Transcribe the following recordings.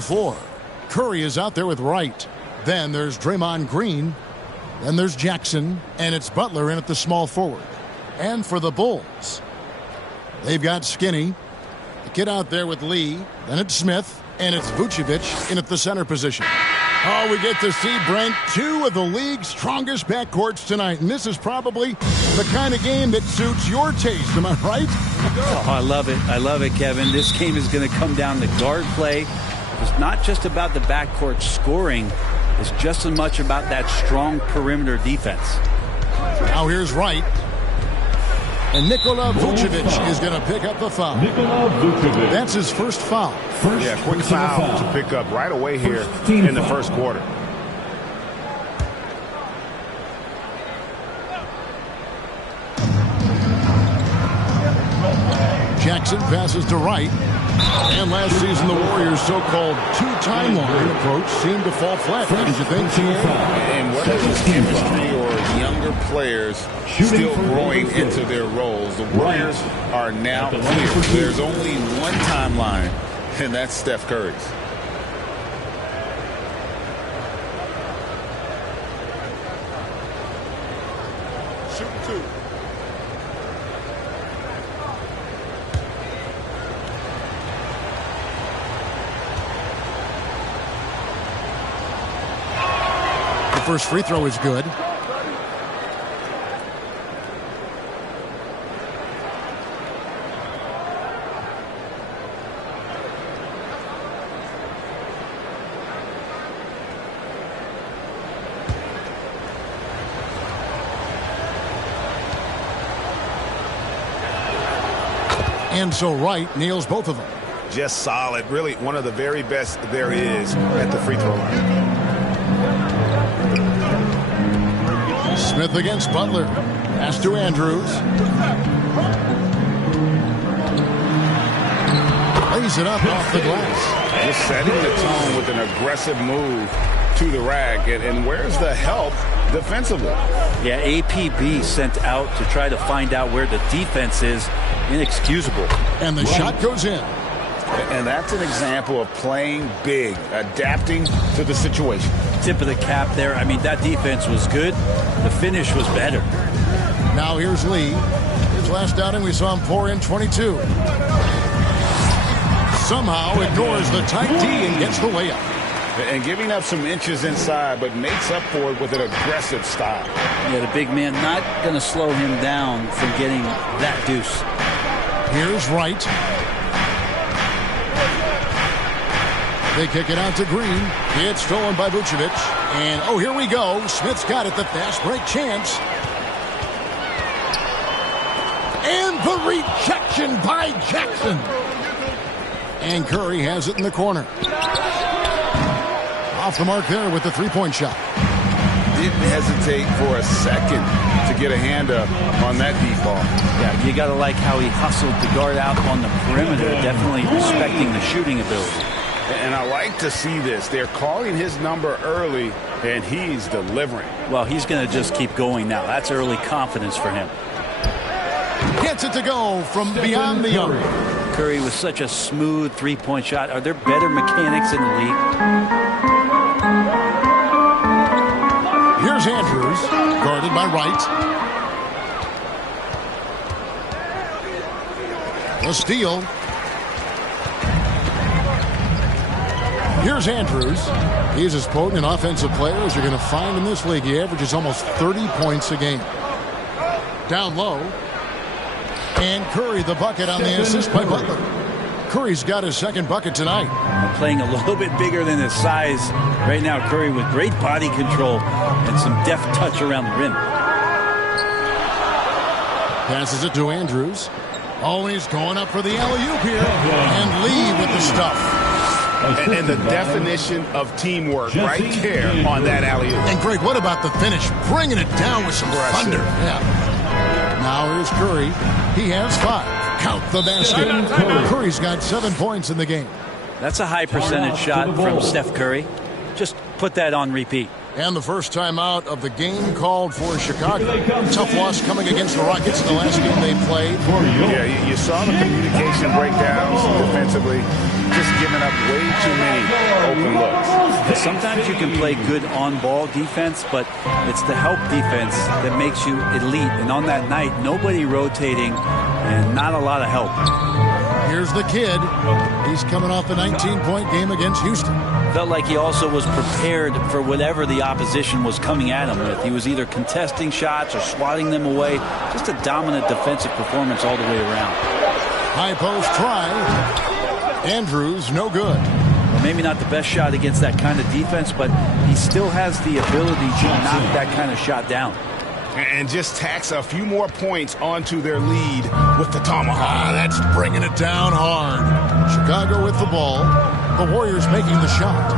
Four. Curry is out there with Wright. Then there's Draymond Green. Then there's Jackson. And it's Butler in at the small forward. And for the Bulls, they've got Skinny. The kid out there with Lee. Then it's Smith. And it's Vucevic in at the center position. Oh, we get to see, Brent, two of the league's strongest backcourts tonight. And this is probably the kind of game that suits your taste. Am I right? Oh, I love it. I love it, Kevin. This game is going to come down to guard play. It's not just about the backcourt scoring. It's just as much about that strong perimeter defense. Now here's Wright. And Nikola Vucevic is going to pick up the foul. That's his first foul. Yeah, quick foul to pick up right away here in the first quarter. Jackson passes to Wright. And last season, the Warriors' so-called two-timeline approach seemed to fall flat. Did you think? And whether it's chemistry or younger players still growing into their roles, the Warriors are now clear. There's only one timeline, and that's Steph Curry's. Shoot two. First free throw is good. And so Wright nails both of them. Just solid. Really one of the very best there is at the free throw line. Smith against Butler. Pass to Andrews. Lays it up off the glass. Just setting the tone with an aggressive move to the rack. And where's the help defensively? Yeah, APB sent out to try to find out where the defense is. Inexcusable. And the shot goes in. And that's an example of playing big, adapting to the situation. Tip of the cap there. I mean, that defense was good. The finish was better. Now here's Lee. His last outing, we saw him pour in 22. Somehow ignores the tight D and gets the layup. And giving up some inches inside, but makes up for it with an aggressive style. Yeah, the big man not going to slow him down from getting that deuce. Here's Wright. They kick it out to Green. It's stolen by Vucevic. And, oh, here we go. Smith's got it, the fast break chance. And the rejection by Jackson. And Curry has it in the corner. Off the mark there with the three-point shot. Didn't hesitate for a second to get a hand up on that deep ball. Yeah, you got to like how he hustled the guard out on the perimeter, definitely respecting the shooting ability. And I like to see this. They're calling his number early, and he's delivering. Well, he's going to just keep going now. That's early confidence for him. Gets it to go from beyond the arc. Curry with such a smooth three-point shot. Are there better mechanics in the league? Here's Andrews, guarded by Wright. A steal. Here's Andrews. He's as potent an offensive player as you're going to find in this league. He averages almost 30 points a game. Down low. And Curry the bucket on the assist by Butler. Curry's got his second bucket tonight. Playing a little bit bigger than his size right now. Curry with great body control and some deft touch around the rim. Passes it to Andrews. Oh, he's going up for the alley-oop here. And Lee with the stuff. And the definition of teamwork right there on that alley-oop. And Greg, what about the finish? Bringing it down with some thunder. Yeah. Now Here's Curry. He has 5. Count the basket. Curry's got 7 points in the game. That's a high percentage shot from Steph Curry. Just put that on repeat. And the first time out of the game called for Chicago. Tough loss coming against the Rockets in the last game they played. Yeah, you saw the communication breakdowns defensively. Just giving up way too many open looks. Sometimes you can play good on-ball defense, but it's the help defense that makes you elite. And on that night, nobody rotating and not a lot of help. Here's the kid. He's coming off a 19-point game against Houston. Felt like he also was prepared for whatever the opposition was coming at him with. He was either contesting shots or swatting them away. Just a dominant defensive performance all the way around. High post try. Andrews, no good. Well, maybe not the best shot against that kind of defense, but he still has the ability to knock that kind of shot down. And just tax a few more points onto their lead with the tomahawk. That's bringing it down hard. Chicago with the ball. The Warriors making the shot.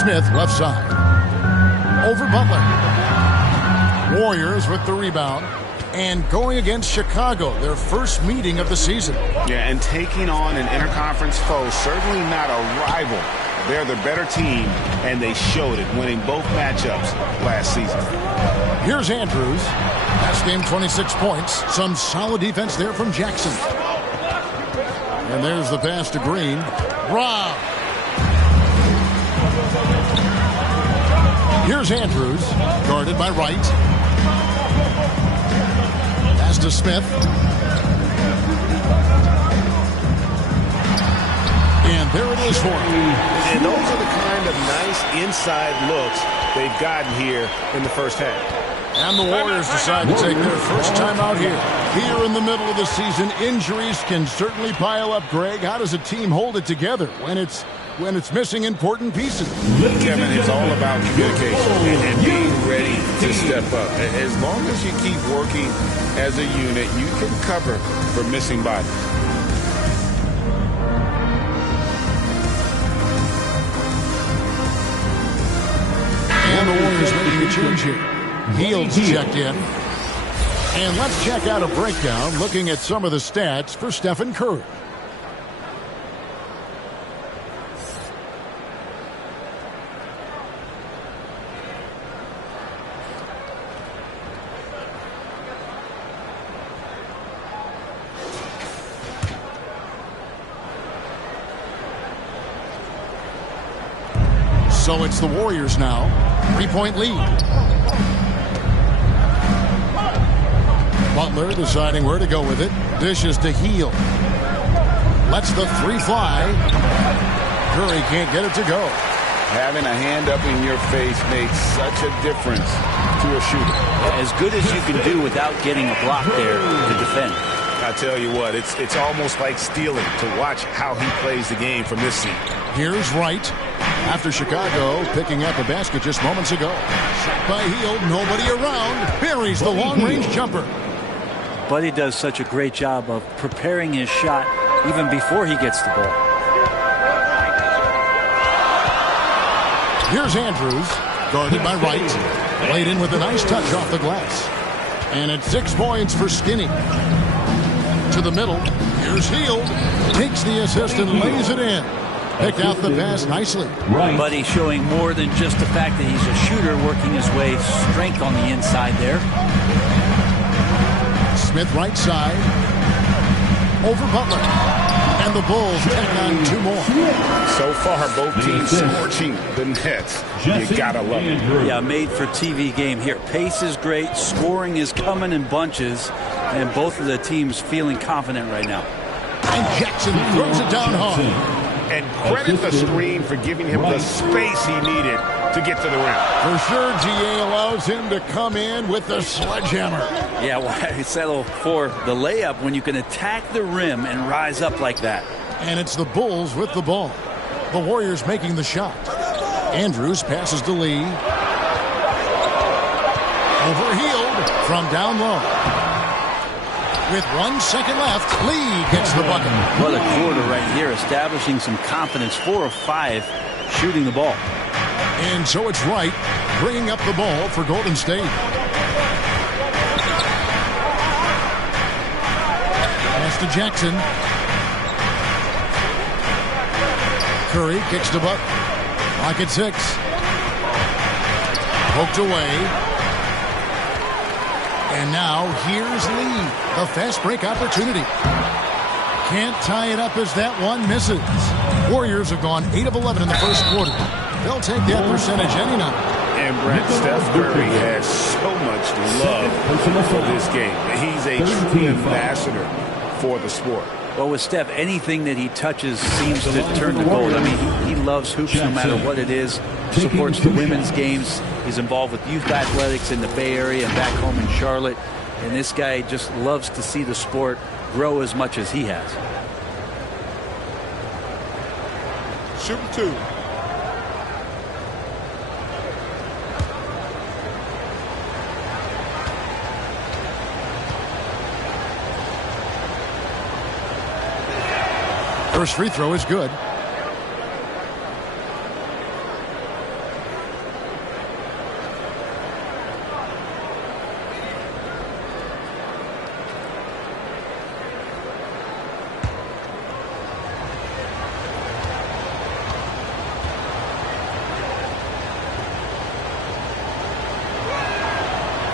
Smith left side. Over Butler. Warriors with the rebound. And going against Chicago, their first meeting of the season. Yeah, and taking on an interconference foe, certainly not a rival. They're the better team, and they showed it, winning both matchups last season. Here's Andrews. Last game, 26 points. Some solid defense there from Jackson. And there's the pass to Green. Rob. Here's Andrews, guarded by Wright. Pass to Smith. And there it is for him. And those are the kind of nice inside looks they've gotten here in the first half. And the Warriors decide to take their first time out here. Here in the middle of the season, injuries can certainly pile up, Greg. How does a team hold it together when it's missing important pieces? Kevin, it's all about communication and being ready to step up. As long as you keep working as a unit, you can cover for missing bodies. And the Warriors making a change here. Heald's checked in. And let's check out a breakdown looking at some of the stats for Stephen Curry. So it's the Warriors now. 3-point lead. Butler deciding where to go with it. Dishes to Hield. Lets the three fly. Curry can't get it to go. Having a hand up in your face makes such a difference to a shooter. As good as you can do without getting a block there to defend. I tell you what, it's almost like stealing to watch how he plays the game from this seat. Here's Wright. After Chicago picking up a basket just moments ago. Shot by Hield, nobody around. Buries the long-range jumper. Buddy does such a great job of preparing his shot even before he gets the ball. Here's Andrews, guarded by Wright. Laid in with a nice touch off the glass. And it's 6 points for Skinny. To the middle. Here's Hield. Takes the assist and lays it in. Picked out the pass nicely. Buddy showing more than just the fact that he's a shooter, working his way strength on the inside there. Smith right side. Over Butler. And the Bulls tack on 2 more. So far, both teams scorching the nets. You gotta love it. Yeah, made for TV game here. Pace is great. Scoring is coming in bunches. And both of the teams feeling confident right now. And Jackson throws it down hard. And credit the screen for giving him the space he needed to get to the rim. For sure, GA allows him to come in with the sledgehammer. Yeah, why settle for the layup when you can attack the rim and rise up like that? And it's the Bulls with the ball. The Warriors making the shot. Andrews passes to Lee. Over Hield from down low. With 1 second left, Lee gets the bucket. What a quarter right here, establishing some confidence. 4 of 5 shooting the ball. And so it's Wright bringing up the ball for Golden State. to Jackson. Curry kicks to Butler. Lock at 6. Poked away. And now here's Lee. A fast break opportunity. Can't tie it up as that one misses. Warriors have gone 8 of 11 in the first quarter. They'll take that percentage any night. And Brent, Steph Curry has so much love for this game. He's a true ambassador for the sport. Well, with Steph, anything that he touches seems to turn to gold. I mean, he loves hoops no matter what it is. Supports the women's games. He's involved with youth athletics in the Bay Area and back home in Charlotte. And this guy just loves to see the sport grow as much as he has. Shooting 2. First free throw is good.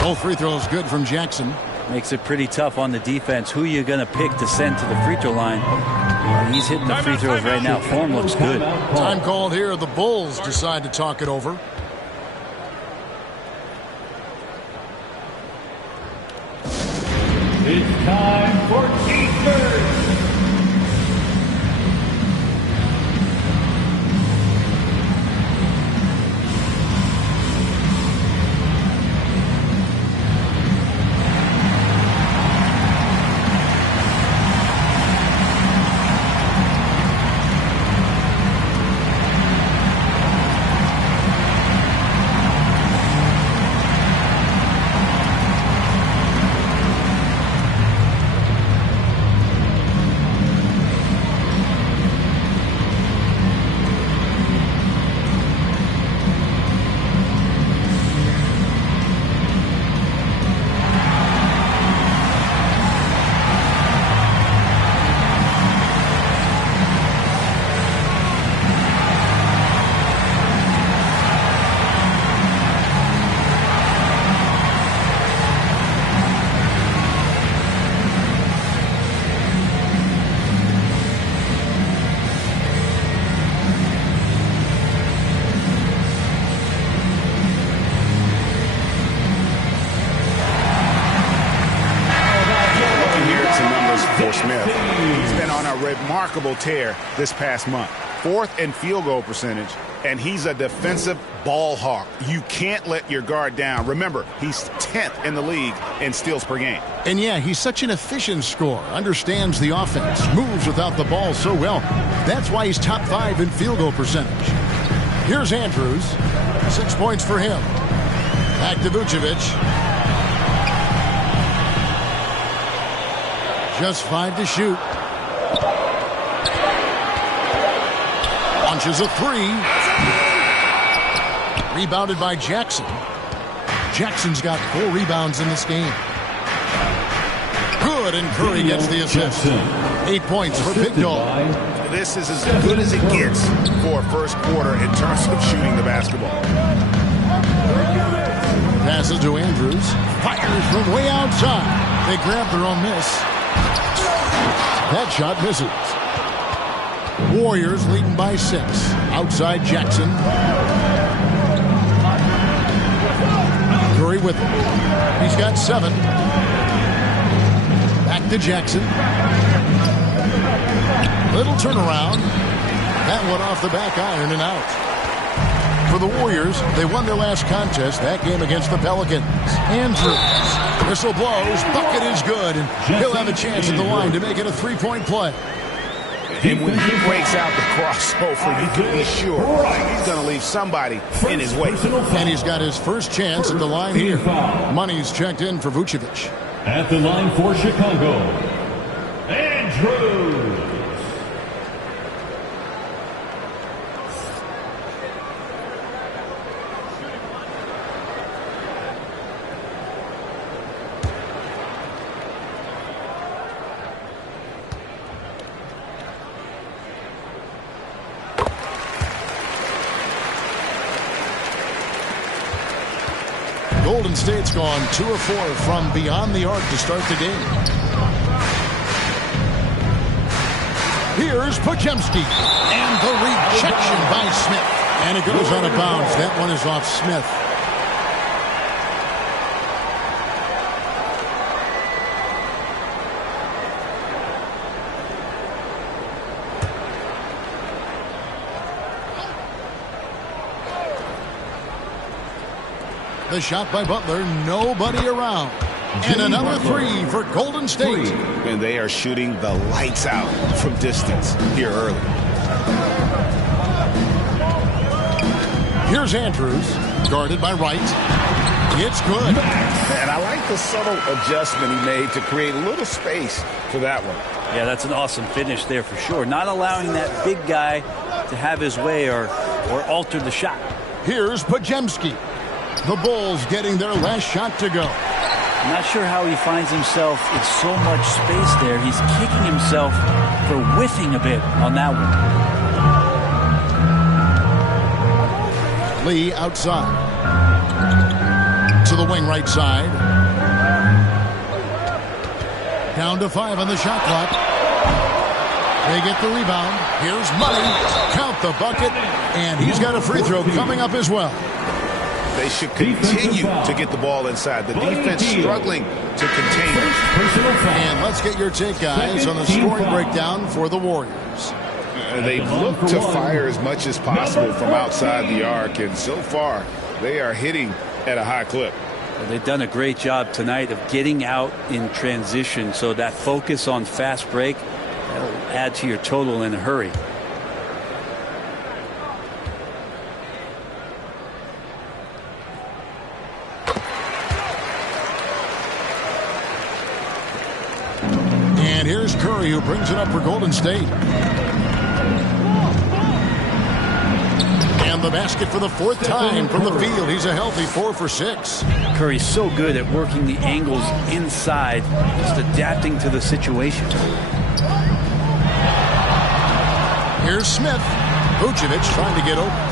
Both free throws good from Jackson. Makes it pretty tough on the defense. Who are you going to pick to send to the free throw line? He's hitting the free throws right now. Form looks good. Time called here. The Bulls decide to talk it over. It's time for Eastern. Remarkable tear this past month. 4th in field goal percentage, and he's a defensive ball hawk. You can't let your guard down. Remember, he's 10th in the league in steals per game. And yeah, he's such an efficient scorer. Understands the offense. Moves without the ball so well. That's why he's top 5 in field goal percentage. Here's Andrews. 6 points for him. Back to Vucevic. Just 5 to shoot. Launches a 3. Rebounded by Jackson. Jackson's got 4 rebounds in this game. Good, and Curry gets the assist. 8 points for Big Dog. This is as good as it gets for a first quarter in terms of shooting the basketball. Passes to Andrews. Fires from way outside. They grab their own miss. That shot misses. Warriors leading by 6. Outside Jackson. Curry with him. He's got 7. Back to Jackson. Little turnaround. That one off the back iron and out. For the Warriors, they won their last contest, that game against the Pelicans. Andrews. Whistle blows. Bucket is good. And he'll have a chance at the line to make it a 3-point play. And when he breaks out the crossover, you can be sure he's going to leave somebody in his way. And he's got his first chance at the line here. Money's checked in for Vucevic. At the line for Chicago, Andrews. Golden State's gone 2 of 4 from beyond the arc to start the game. Here's Podziemski. And the rejection by Smith. And it goes out of bounds. That one is off Smith. The shot by Butler, nobody around. And another three for Golden State. And they are shooting the lights out from distance here early. Here's Andrews, guarded by Wright. It's good. And I like the subtle adjustment he made to create a little space for that one. Yeah, that's an awesome finish there for sure. Not allowing that big guy to have his way or alter the shot. Here's Podziemski. The Bulls getting their last shot to go. I'm not sure how he finds himself in so much space there. He's kicking himself for whiffing a bit on that one. Lee outside. To the wing right side. Down to 5 on the shot clock. They get the rebound. Here's Money. Count the bucket. And he's got a free throw coming up as well. They should continue to get the ball inside. The defense struggling to contain it. And let's get your take, guys, on the scoring breakdown for the Warriors. They look to fire as much as possible from outside the arc, and so far they are hitting at a high clip. Well, they've done a great job tonight of getting out in transition, so that focus on fast break, that'll add to your total in a hurry. And here's Curry, who brings it up for Golden State. And the basket for the 4th time from the field. He's a healthy 4 for 6. Curry's so good at working the angles inside, just adapting to the situation. Here's Smith. Vucevic trying to get open.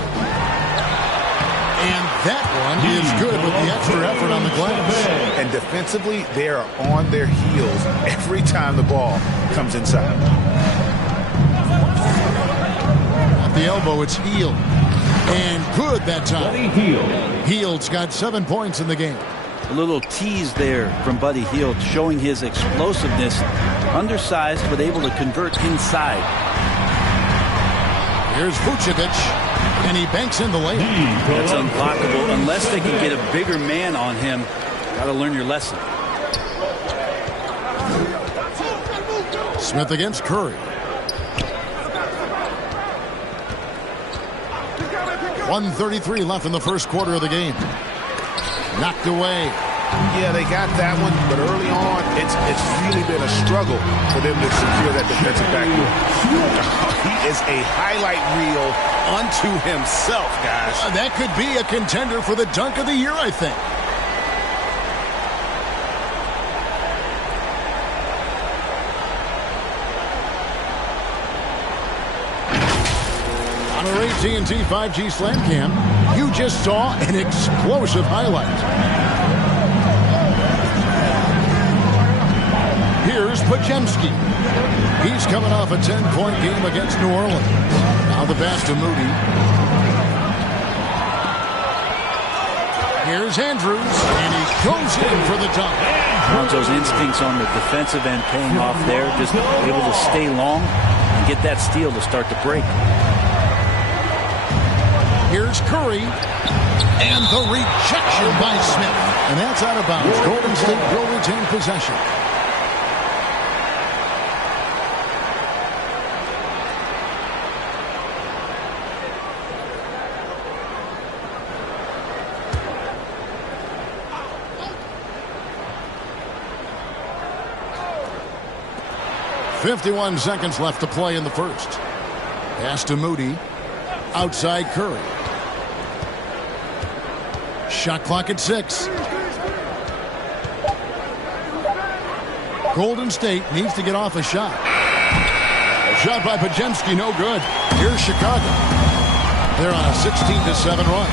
And that one is good with the extra effort on the glass. And defensively, they are on their heels every time the ball comes inside. At the elbow, it's Hield. And good that time. Hield's got 7 points in the game. A little tease there from Buddy Hield, showing his explosiveness. Undersized, but able to convert inside. Here's Vucevic. And he banks in the layup. That's unblockable unless they can get a bigger man on him. Got to learn your lesson. Smith against Curry. 1:33 left in the first quarter of the game. Knocked away. Yeah, they got that one, but early on, it's really been a struggle for them to secure that defensive backboard. He is a highlight reel unto himself, guys. That could be a contender for the dunk of the year, I think. On our AT&T 5G Slam Cam, you just saw an explosive highlight. Here's Podziemski. He's coming off a 10-point game against New Orleans. Now the pass to Moody. Here's Andrews, and he goes in for the dunk. Lonzo's instincts on the defensive end paying off there. Just able to stay long and get that steal to start the break. Here's Curry. And the rejection by Smith. And that's out of bounds. Golden State will retain possession. .51 seconds left to play in the first. Pass to Moody. Outside Curry. Shot clock at 6. Golden State needs to get off a shot. A shot by Podziemski, no good. Here's Chicago. They're on a 16-7 run.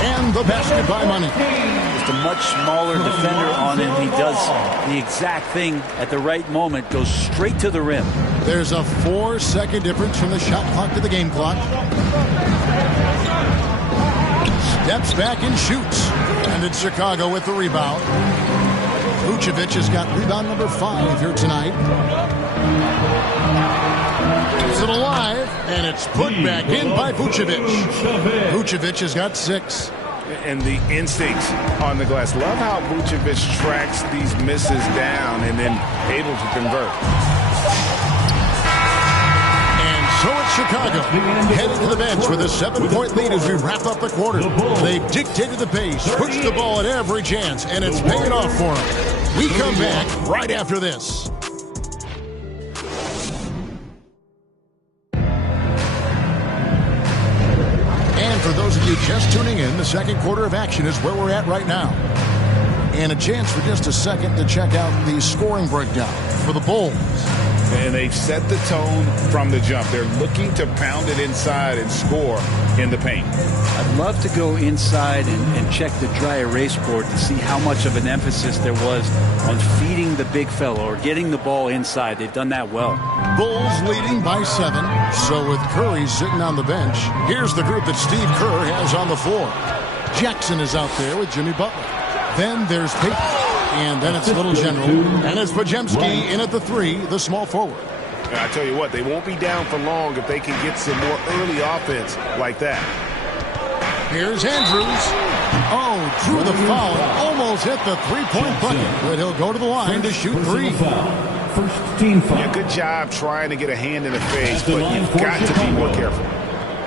And the basket by Money. Just a much smaller defender on him. He does the exact thing at the right moment, goes straight to the rim. There's a 4-second difference from the shot clock to the game clock. Steps back and shoots. And it's Chicago with the rebound. Vucevic has got rebound number 5 here tonight. Keeps it alive, and it's put back in by Vucevic. Vucevic has got 6. And the instincts on the glass. Love how Vucevic tracks these misses down and then able to convert. And so it's Chicago heading to the bench with a 7-point lead as we wrap up the quarter. They've dictated the pace, pushed the ball at every chance, and it's paying off for them. We come back right after this. For those of you just tuning in, the second quarter of action is where we're at right now. And a chance for just a second to check out the scoring breakdown for the Bulls. And they've set the tone from the jump. They're looking to pound it inside and score in the paint. I'd love to go inside and check the dry erase board to see how much of an emphasis there was on feeding the big fella or getting the ball inside. They've done that well. Bulls leading by 7. So with Curry sitting on the bench, here's the group that Steve Kerr has on the floor. Jackson is out there with Jimmy Butler. Then there's Payton. And then it's Little General. And it's Podziemski in at the 3, the small forward. And I tell you what, they won't be down for long if they can get some more early offense like that. Here's Andrews. Oh, drew the foul. Almost hit the 3-point bucket. But he'll go to the line to shoot 3. First team foul. Yeah, good job trying to get a hand in the face, but you've got to be more careful.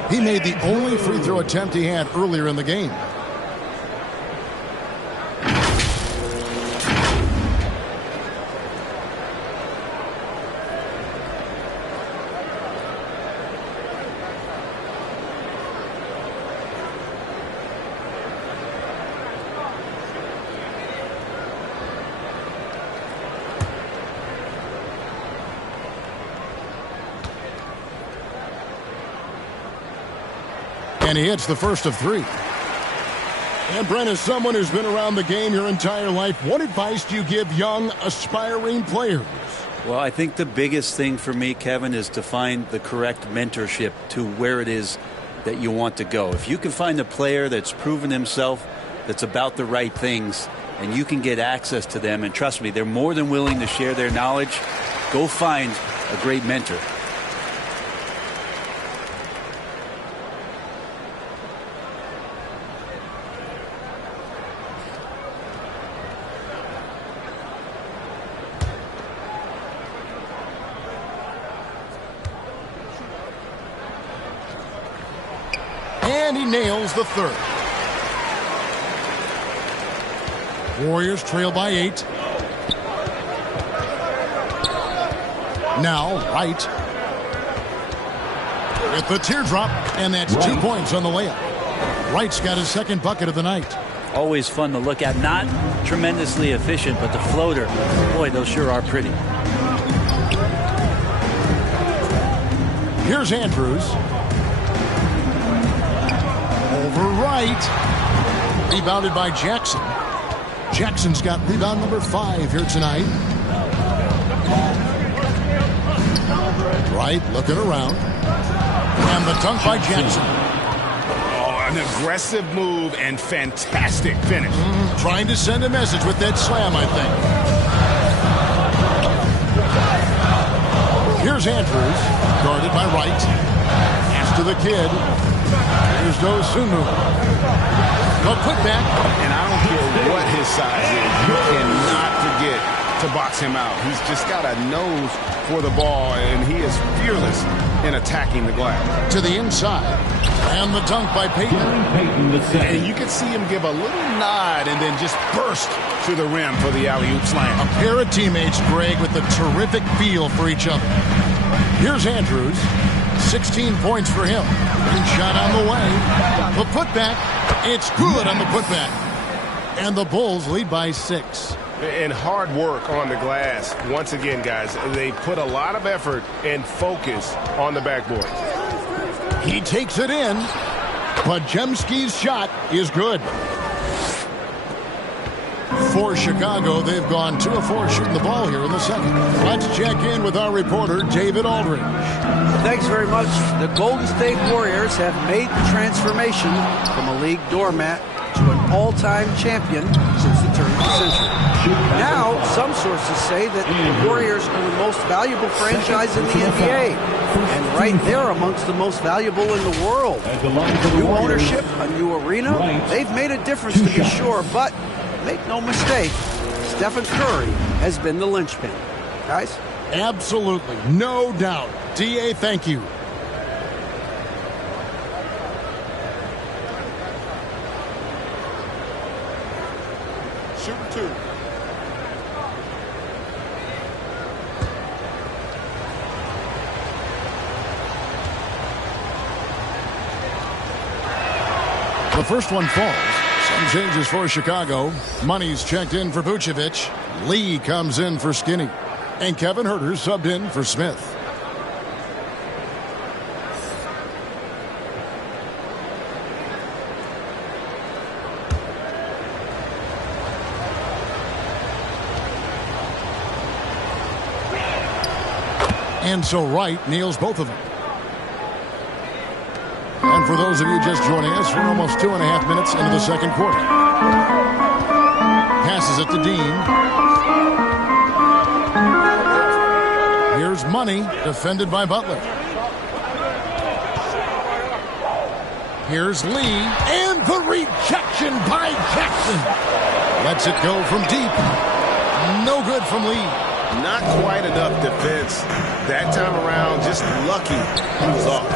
He made the only free throw attempt he had earlier in the game. And he hits the first of 3. And Brent, as someone who's been around the game your entire life, what advice do you give young, aspiring players? Well, I think the biggest thing for me, Kevin, is to find the correct mentorship to where it is that you want to go. If you can find a player that's proven himself, that's about the right things, and you can get access to them, and trust me, they're more than willing to share their knowledge, go find a great mentor. And he nails the 3rd. Warriors trail by 8. Now Wright with the teardrop, and that's 2 points on the layup. Wright's got his 2nd bucket of the night. Always fun to look at. Not tremendously efficient, but the floater, boy, those sure are pretty. Here's Andrews. Over Wright. Rebounded by Jackson. Jackson's got rebound number 5 here tonight. Wright looking around. And the dunk by Jackson. Oh, an aggressive move and fantastic finish. Trying to send a message with that slam, I think. Here's Andrews. Guarded by Wright. Pass to the kid. Here's Dosunmu. The putback. And I don't care what his size is. You cannot forget to box him out. He's just got a nose for the ball, and he is fearless in attacking the glass. To the inside. And the dunk by Payton. And you can see him give a little nod and then just burst to the rim for the alley-oop slam. A pair of teammates, Greg, with a terrific feel for each other. Here's Andrews. 16 points for him. And shot on the way. The putback. It's good on the putback. And the Bulls lead by 6. And hard work on the glass. Once again, guys, they put a lot of effort and focus on the backboard. He takes it in. Pajemski's shot is good. For Chicago, they've gone 2 of 4 shooting the ball here in the second. Let's check in with our reporter, David Aldridge. Thanks very much. The Golden State Warriors have made the transformation from a league doormat to an all-time champion since the turn of the century. Now, some sources say that the Warriors are the most valuable franchise in the NBA, and right there amongst the most valuable in the world. New ownership, a new arena, they've made a difference to be sure, but make no mistake, Stephen Curry has been the linchpin. Guys? Absolutely, no doubt. D.A., thank you. Shooter 2. The first one falls. Some changes for Chicago. Money's checked in for Vucevic. Lee comes in for Skinny. And Kevin Huerter subbed in for Smith. And so Wright nails both of them. And for those of you just joining us, we're almost 2.5 minutes into the second quarter. Passes it to Dean. Here's Money, defended by Butler. Here's Lee, and the rejection by Jackson. Lets it go from deep. No good from Lee. Not quite enough defense. That time around, just lucky he was off.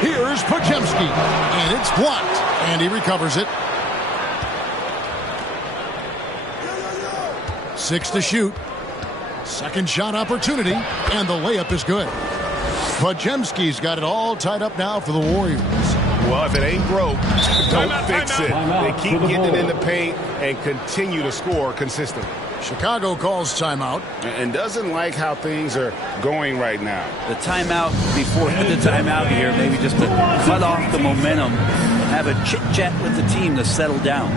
Here's Pajemski, and it's blocked, and he recovers it. 6 to shoot. Second shot opportunity, and the layup is good. Pajemski's got it all tied up now for the Warriors. Well, if it ain't broke, don't fix it. They keep getting it in the paint and continue to score consistently. Chicago calls timeout. And doesn't like how things are going right now. The timeout before the timeout here, maybe just to cut off the momentum, have a chit-chat with the team to settle down.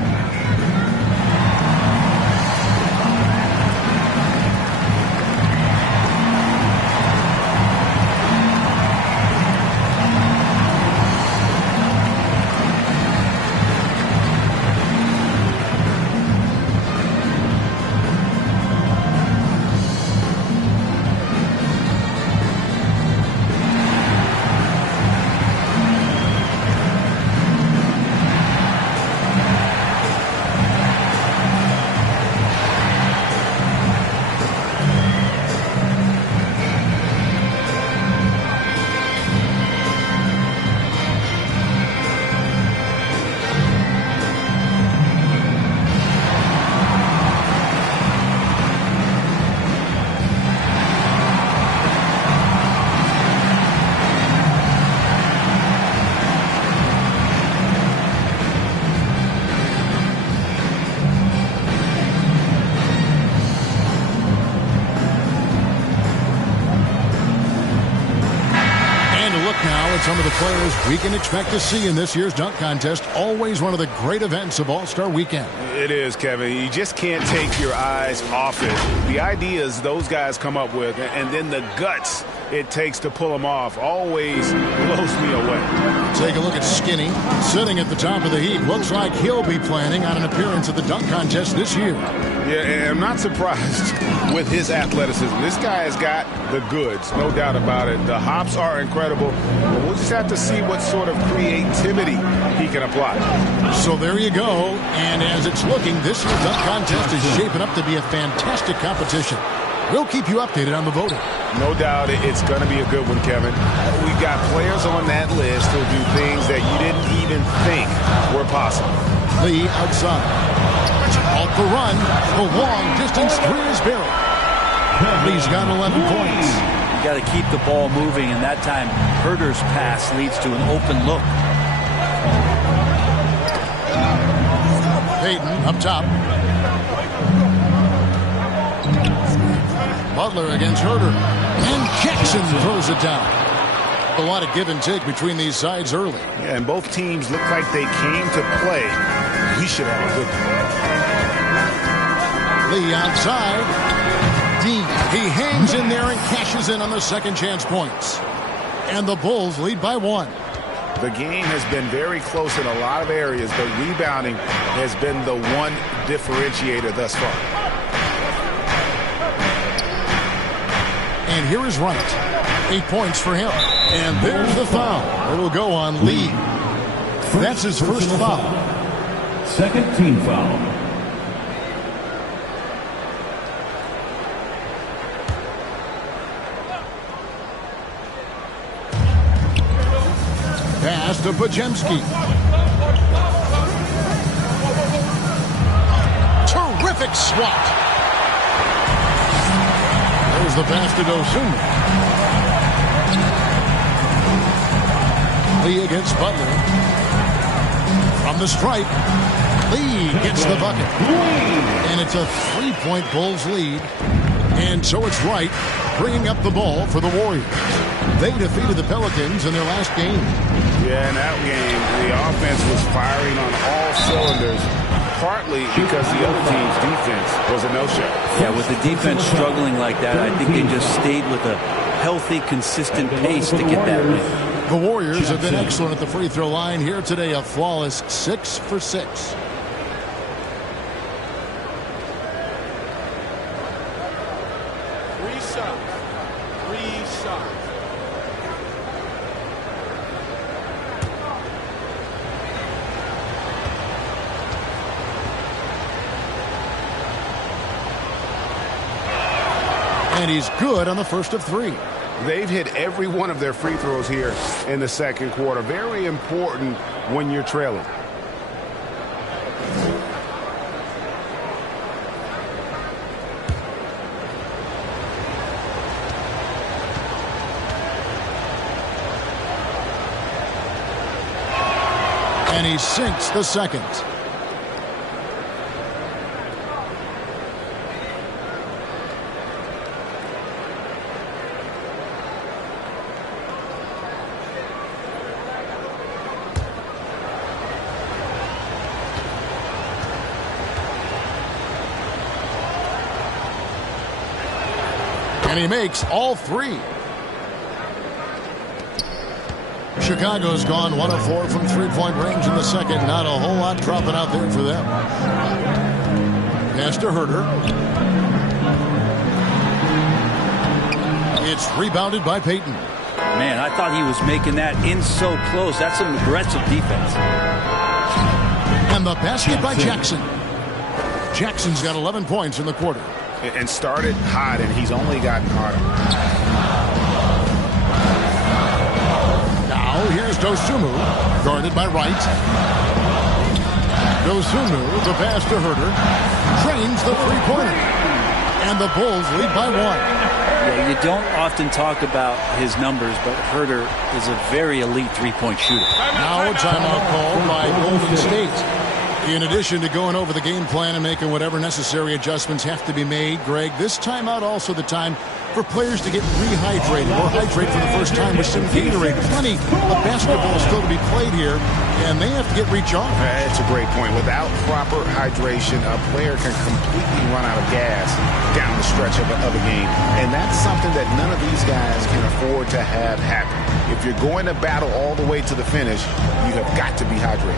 Some of the players we can expect to see in this year's dunk contest. Always one of the great events of All-Star Weekend. It is, Kevin. You just can't take your eyes off it. The ideas those guys come up with, and then the guts it takes to pull them off, always blows me away. Take a look at Skinny, sitting at the top of the heap. Looks like he'll be planning on an appearance at the dunk contest this year. Yeah, and I'm not surprised with his athleticism. This guy has got the goods, no doubt about it. The hops are incredible. But we'll just have to see what sort of creativity he can apply. So there you go. And as it's looking, this year's dunk contest is shaping up to be a fantastic competition. We'll keep you updated on the voting. No doubt it's going to be a good one, Kevin. We've got players on that list who'll do things that you didn't even think were possible. Lee outside. Off the run. The long distance three is buried. Lee's got 11 points. You got to keep the ball moving, and that time Huerter's pass leads to an open look. Payton up top. Butler against Huerter. And Jackson throws it down. A lot of give and take between these sides early. Yeah, and both teams look like they came to play. We should have a good one. Lee outside. Dean, he hangs in there and cashes in on the second chance points. And the Bulls lead by 1. The game has been very close in a lot of areas, but rebounding has been the one differentiator thus far. And here is Wright. 8 points for him. And there's the foul. It'll go on Lee. That's his first foul. Second team foul. Pass to Pajemski. Terrific swat. There's the pass to Dosunmu. Lee against Butler. From the stripe. Lee gets the bucket. And it's a 3-point Bulls lead. And so it's Wright bringing up the ball for the Warriors. They defeated the Pelicans in their last game. Yeah, in that game, the offense was firing on all cylinders, partly because the other team's defense was a no-show. Yeah, with the defense struggling like that, I think they just stayed with a healthy, consistent pace to get that win. The Warriors have been excellent at the free throw line here today, a flawless 6 for 6. And he's good on the first of 3. They've hit every one of their free throws here in the second quarter. Very important when you're trailing. And he sinks the second. And he makes all 3. Chicago's gone 1 of 4 from 3-point range in the second. Not a whole lot dropping out there for them. Pass to Herter. It's rebounded by Payton. Man, I thought he was making that in so close. That's some aggressive defense. And the basket by Jackson. Jackson's got 11 points in the quarter. And started hot, and he's only gotten hotter. Now here's Dosunmu, guarded by Wright. Dosunmu, the pass to Herter, drains the three-pointer. And the Bulls lead by 1. Yeah, you don't often talk about his numbers, but Herter is a very elite three-point shooter. Now a timeout called by Golden State. In addition to going over the game plan and making whatever necessary adjustments have to be made, Greg, this timeout also the time for players to get rehydrated or hydrate for the first time with some Gatorade. Plenty of basketball still to be played here, and they have to get recharged. That's a great point. Without proper hydration, a player can completely run out of gas down the stretch of a game. And that's something that none of these guys can afford to have happen. If you're going to battle all the way to the finish, you have got to be hydrated.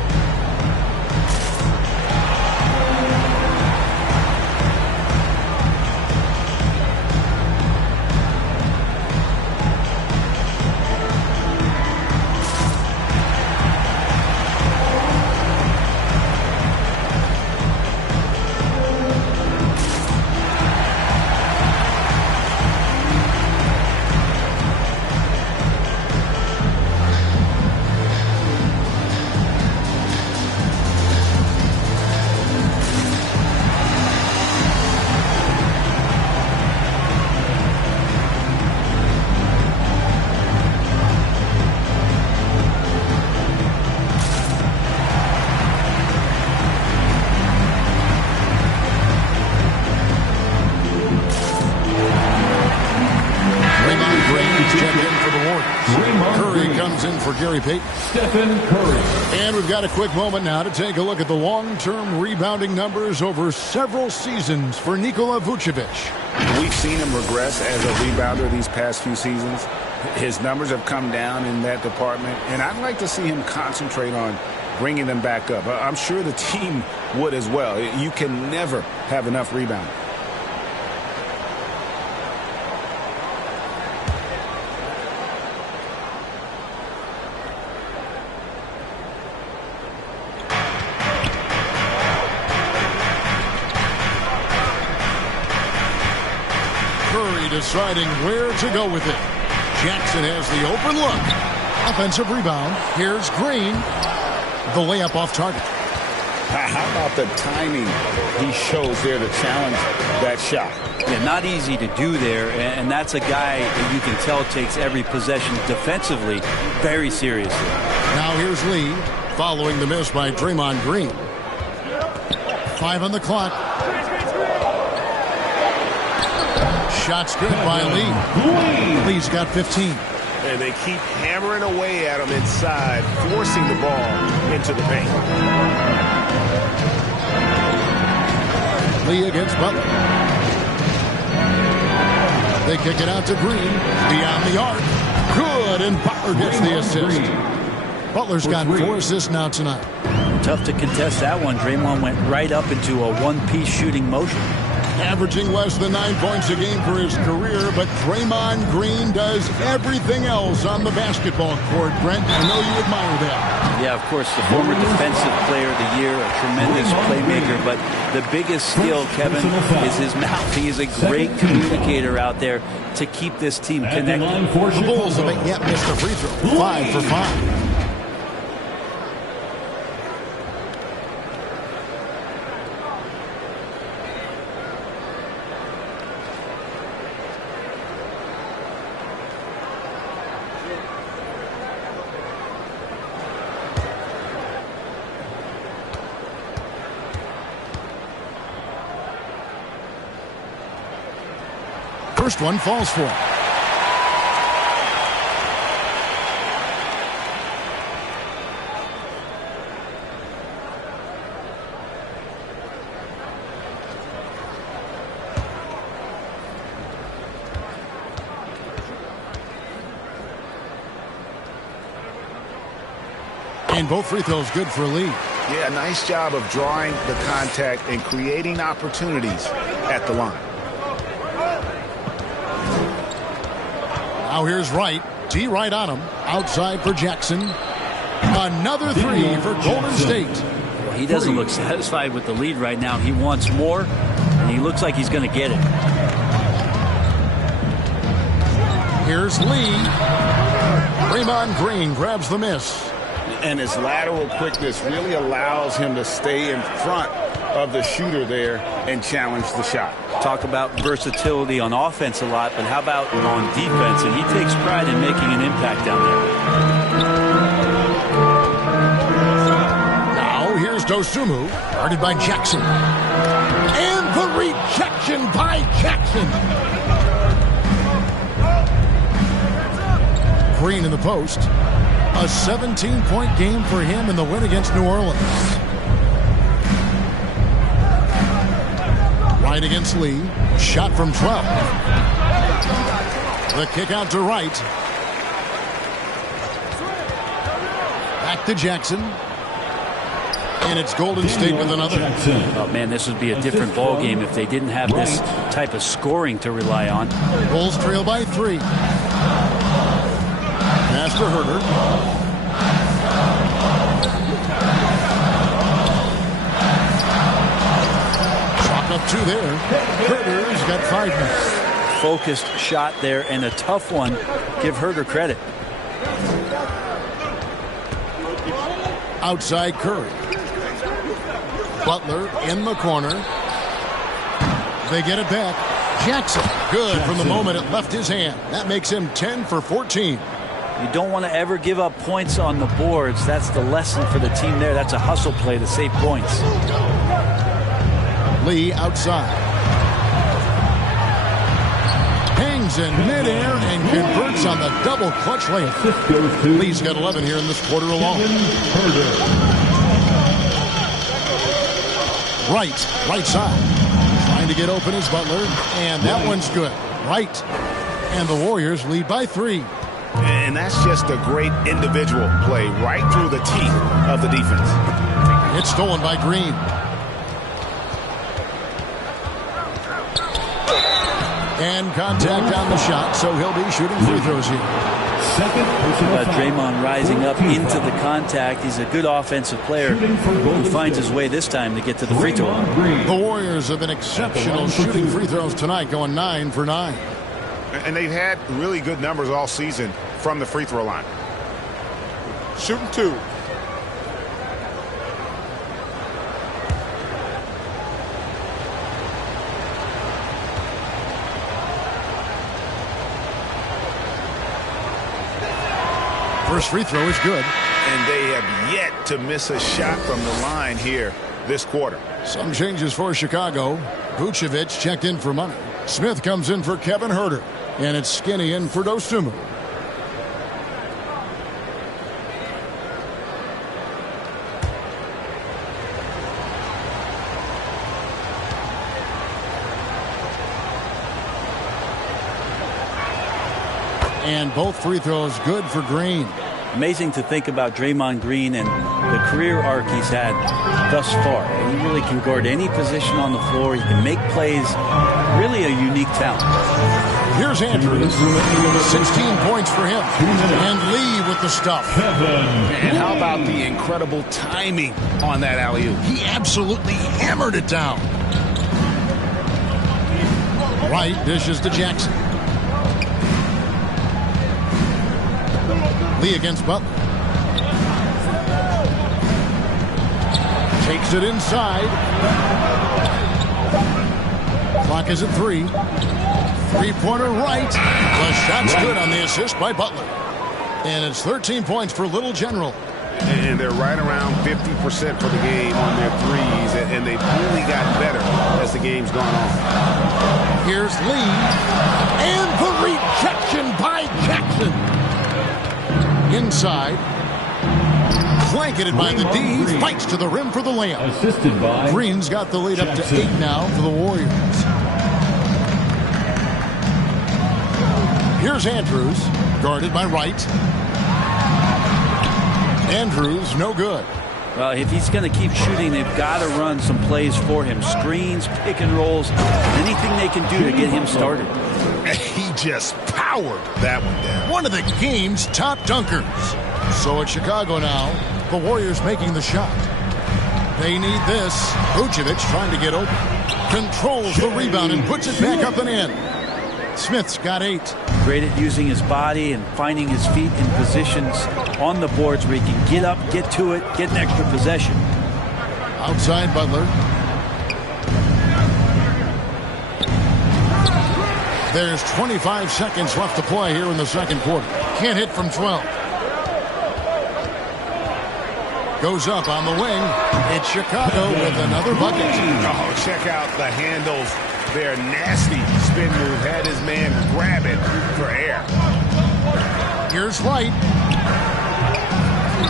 for Gary Payton. Stephen Curry. And we've got a quick moment now to take a look at the long-term rebounding numbers over several seasons for Nikola Vucevic. We've seen him regress as a rebounder these past few seasons. His numbers have come down in that department, and I'd like to see him concentrate on bringing them back up. I'm sure the team would as well. You can never have enough rebounding. Curry deciding where to go with it. Jackson has the open look. Offensive rebound. Here's Green. The layup off target. How about the timing he shows there to challenge that shot? Yeah, not easy to do there, and that's a guy that you can tell takes every possession defensively very seriously. Now here's Lee, following the miss by Draymond Green. 5 on the clock. Shots good by Lee. Lee's got 15. And they keep hammering away at him inside, forcing the ball into the paint. Lee against Butler. They kick it out to Green. Beyond the arc. Good, and Butler gets the assist. Butler's got 4 assists now tonight. Tough to contest that one. Draymond went right up into a one-piece shooting motion. Averaging less than 9 points a game for his career, but Draymond Green does everything else on the basketball court. Brent, I know you admire that. Yeah, of course, the former defensive player of the year, a tremendous playmaker, but the biggest skill, Kevin, is his mouth. He is a great communicator out there to keep this team connected. The Bulls haven't yet missed a free throw. 5 for 5. First one falls for him. And both free throws good for Lee. Yeah, nice job of drawing the contact and creating opportunities at the line. Now here's Wright. D right on him. Outside for Jackson. Another 3 for Golden State. Well, he doesn't look satisfied with the lead right now. He wants more, and he looks like he's going to get it. Here's Lee. Draymond Green grabs the miss. And his lateral quickness really allows him to stay in front of the shooter there and challenge the shot. Talk about versatility on offense a lot, but how about on defense? And he takes pride in making an impact down there. Now here's Dosunmu, guarded by Jackson. And the rejection by Jackson. Green in the post. A 17-point game for him in the win against New Orleans. Wright against Lee. Shot from 12. The kick out to Wright. Back to Jackson. And it's Golden State with another. Oh, man, this would be a different ball game if they didn't have this type of scoring to rely on. Bulls trail by 3. Pass to Herter. Chalk up 2 there. Herter's got 5 minutes. Focused shot there and a tough one. Give Herter credit. Outside Curry. Butler in the corner. They get it back. Jackson. Good from the moment it left his hand. That makes him 10 for 14. You don't want to ever give up points on the boards. That's the lesson for the team there. That's a hustle play to save points. Lee outside. Hangs hangs in midair and converts on the double clutch layup. Lee's got 11 here in this quarter alone. Right side. Trying to get open is Butler, and that one's good. Right. And the Warriors lead by 3. And that's just a great individual play right through the teeth of the defense. It's stolen by Green. And contact on the shot, so he'll be shooting free throws here. Draymond rising up into the contact. He's a good offensive player who finds his way this time to get to the free throw line. The Warriors have been exceptional shooting free throws tonight, going 9 for 9. And they've had really good numbers all season from the free throw line. Shooting 2. First free throw is good. And they have yet to miss a shot from the line here this quarter. Some changes for Chicago. Vucevic checked in for money. Smith comes in for Kevin Huerter. And it's Skinny in for Dosunmu. And both free throws good for Green. Amazing to think about Draymond Green and the career arc he's had thus far. He really can guard any position on the floor. He can make plays. Really a unique talent. Here's Andrews. 16 points for him. And Lee with the stuff. And how about the incredible timing on that alley-oop? He absolutely hammered it down. Wright dishes to Jackson. Lee against Butler. Takes it inside. Clock is at 3. Three-pointer right. The shot's good on the assist by Butler. And it's 13 points for Little General. And they're right around 50% for the game on their threes. And they've only got better as the game's gone on. Here's Lee. And the rejection by Jackson. Inside. Blanketed by the D. Fights to the rim for the layup. Assisted by Green's got the lead up to 8 now for the Warriors. Here's Andrews. Guarded by Wright. Andrews, no good. Well, if he's going to keep shooting, they've got to run some plays for him. Screens, pick and rolls, anything they can do to get him started. He just powered that one down. One of the game's top dunkers. So at Chicago now, the Warriors making the shot. They need this. Vucevic trying to get open. Controls the rebound and puts it back up and in. Smith's got 8. Great at using his body and finding his feet in positions on the boards where he can get up, get to it, get an extra possession. Outside Butler. There's 25 seconds left to play here in the second quarter. Can't hit from 12. Goes up on the wing. It's Chicago with another bucket. Oh, check out the handles. Their nasty spin move had his man grab it for air. Here's Wright.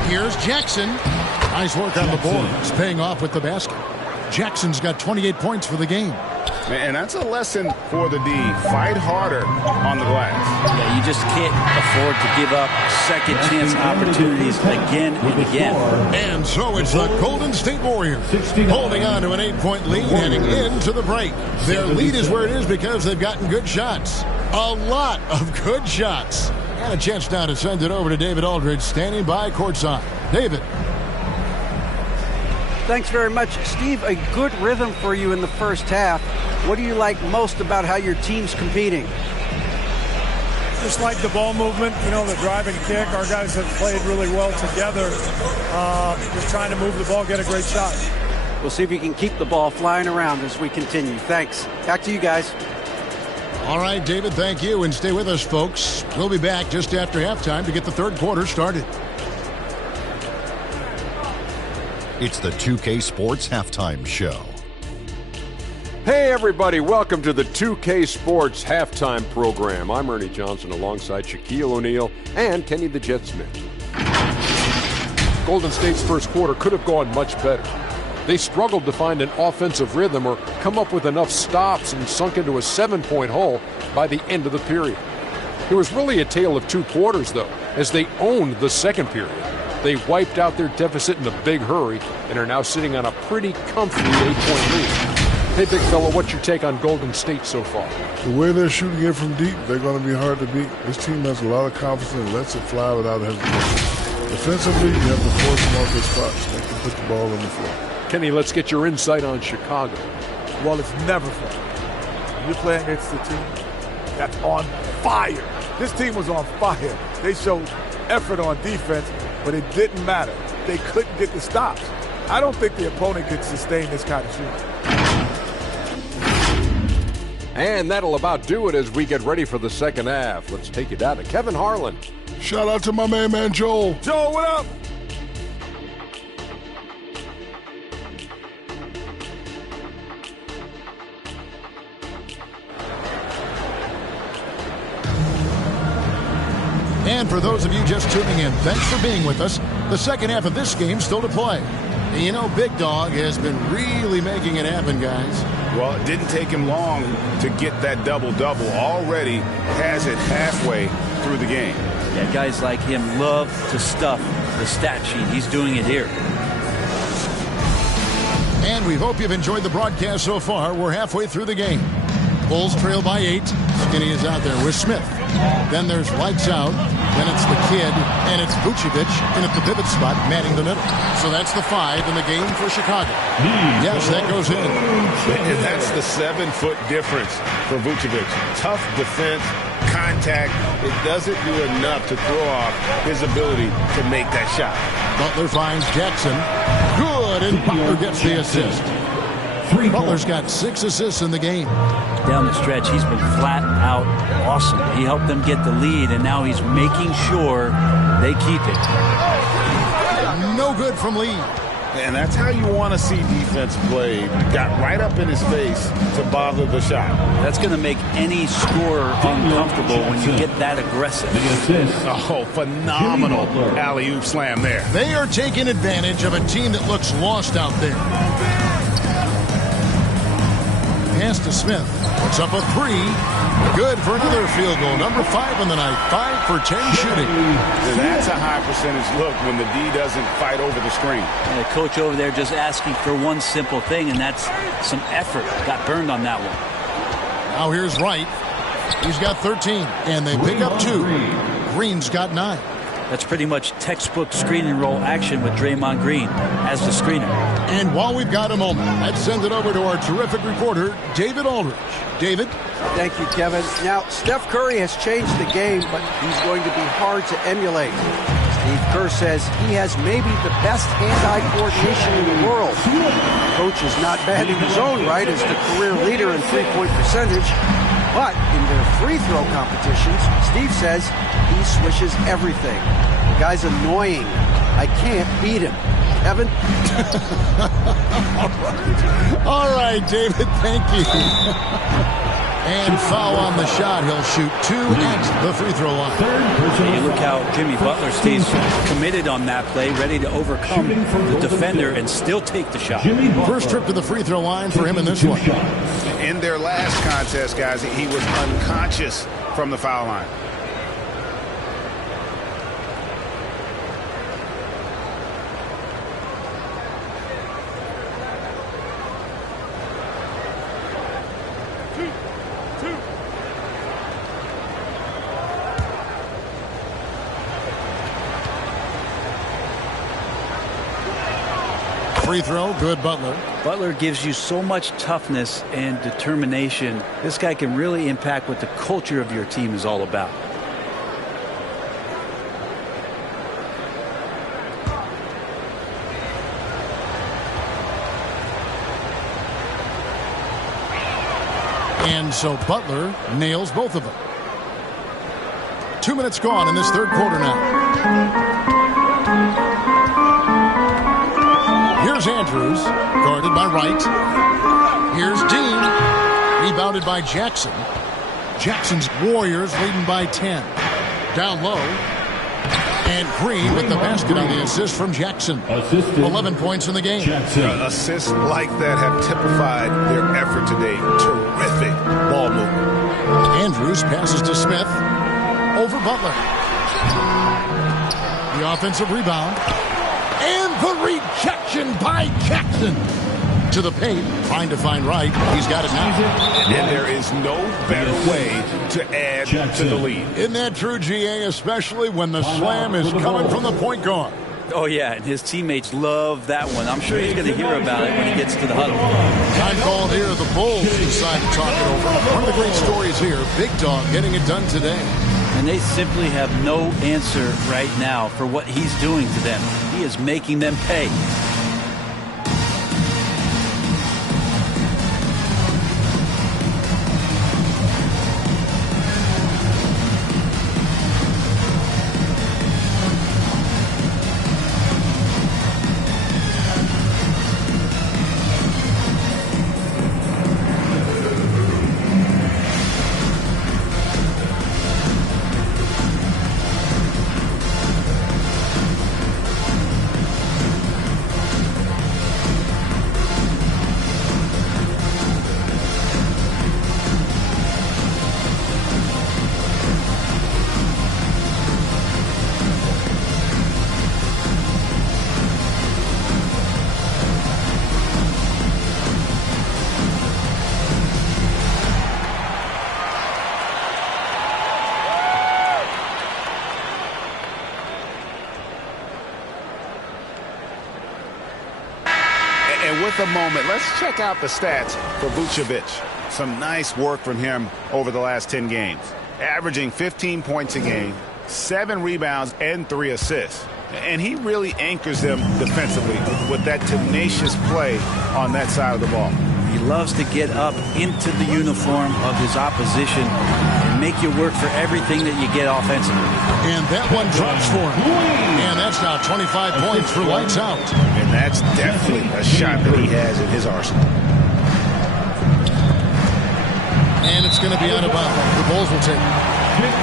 Here's Jackson. Nice work on the boards, paying off with the basket. Jackson's got 28 points for the game. And that's a lesson for the D. Fight harder on the glass. Yeah, you just can't afford to give up second chance opportunities again and again. And so it's the Golden State Warriors holding on to an 8-point lead heading into the break. Their lead is where it is because they've gotten good shots. A lot of good shots. And a chance now to send it over to David Aldridge standing by courtside. David. Thanks very much, Steve. A good rhythm for you in the first half. What do you like most about how your team's competing? Just like the ball movement, you know, the drive and kick. Our guys have played really well together. Just trying to move the ball, get a great shot. We'll see if you can keep the ball flying around as we continue. Thanks. Back to you guys. All right, David, thank you. And stay with us, folks. We'll be back just after halftime to get the third quarter started. It's the 2K Sports Halftime Show. Hey everybody, welcome to the 2K Sports halftime program. I'm Ernie Johnson alongside Shaquille O'Neal and Kenny the Jet Smith. Golden State's first quarter could have gone much better. They struggled to find an offensive rhythm or come up with enough stops and sunk into a 7-point hole by the end of the period. It was really a tale of two quarters, though, as they owned the second period. They wiped out their deficit in a big hurry and are now sitting on a pretty comfy 8-point lead. Hey, big fella, what's your take on Golden State so far? The way they're shooting it from deep, they're going to be hard to beat. This team has a lot of confidence and lets it fly without hesitation. Defensively, you have to force them off their spots. They can put the ball on the floor. Kenny, let's get your insight on Chicago. Well, it's never fun. You're playing against a team that's on fire. This team was on fire. They showed effort on defense, but it didn't matter. They couldn't get the stops. I don't think the opponent could sustain this kind of shooting. And that'll about do it as we get ready for the second half. Let's take you down to Kevin Harlan. Shout out to my man Joel. Joel, what up? And for those of you just tuning in, thanks for being with us. The second half of this game still to play. And you know, Big Dog has been really making it happen, guys. Well, it didn't take him long to get that double-double. Already has it halfway through the game. Yeah, guys like him love to stuff the stat sheet. He's doing it here. And we hope you've enjoyed the broadcast so far. We're halfway through the game. Bulls trail by 8. Skinny is out there with Smith. Then there's Lights Out. Then it's the Kid. And it's Vucevic in at the pivot spot, manning the middle. So that's the 5 in the game for Chicago. Yes, that goes in. And that's the 7-foot difference for Vucevic. Tough defense, contact. It doesn't do enough to throw off his ability to make that shot. Butler finds Jackson. Good, and Butler gets the assist. Butler's got 6 assists in the game. Down the stretch, he's been flat out awesome. He helped them get the lead, and now he's making sure they keep it. No good from Lee. And that's how you want to see defense play. Got right up in his face to bother the shot. That's going to make any scorer uncomfortable when you get that aggressive. Oh, phenomenal alley-oop slam there. They are taking advantage of a team that looks lost out there. Pass to Smith. Puts up a 3. Good for another field goal. Number 5 on the night. 5 for 10 shooting. And that's a high percentage look when the D doesn't fight over the screen. And the coach over there just asking for one simple thing, and that's some effort. Got burned on that one. Now here's Wright. He's got 13. And they pick up 2. Green's got 9. That's pretty much textbook screen and roll action with Draymond Green as the screener. And while we've got a moment, let's send it over to our terrific reporter, David Aldridge. David? Thank you, Kevin. Now, Steph Curry has changed the game, but he's going to be hard to emulate. Steve Kerr says he has maybe the best hand-eye coordination in the world. The coach is not bad in his own right as the career leader in three-point percentage. But in their free throw competitions, Steve says he swishes everything. The guy's annoying. I can't beat him. Evan? All right, David, thank you. And foul on the shot. He'll shoot 2 at the free throw line. You look how Jimmy Butler stays committed on that play, ready to overcome the defender and still take the shot. First trip to the free throw line for him in this one. In their last contest, guys, he was unconscious from the foul line. Free throw, good Butler. Butler gives you so much toughness and determination. This guy can really impact what the culture of your team is all about. And so Butler nails both of them. 2 minutes gone in this third quarter now. Here's Andrews, guarded by Wright. Here's Dean. Rebounded by Jackson. Jackson's Warriors leading by 10. Down low. And Green with the basket on the assist from Jackson. 11 points in the game. Assists like that have typified their effort today. Terrific ball movement. Andrews passes to Smith. Over Butler. The offensive rebound. And the rejection by Jackson. To the paint, trying to find Wright. He's got it now. And there is no better way to add to the lead. Isn't that true, GA, especially when the slam is coming from the point guard? Oh, yeah, and his teammates love that one. I'm sure he's going to hear about it when he gets to the huddle. Time called here. The Bulls decide to talk it over. One of the great stories here, Big Dog getting it done today. And they simply have no answer right now for what he's doing to them. He is making them pay. With a moment, let's check out the stats for Vucevic. Some nice work from him over the last 10 games. Averaging 15 points a game, 7 rebounds, and 3 assists. And he really anchors them defensively with that tenacious play on that side of the ball. He loves to get up into the uniform of his opposition and make you work for everything that you get offensively. And that one drops for him. And that's now 25 points for lights out. And that's definitely a shot that he has in his arsenal. And it's going to be out of bounds. The Bulls will take it.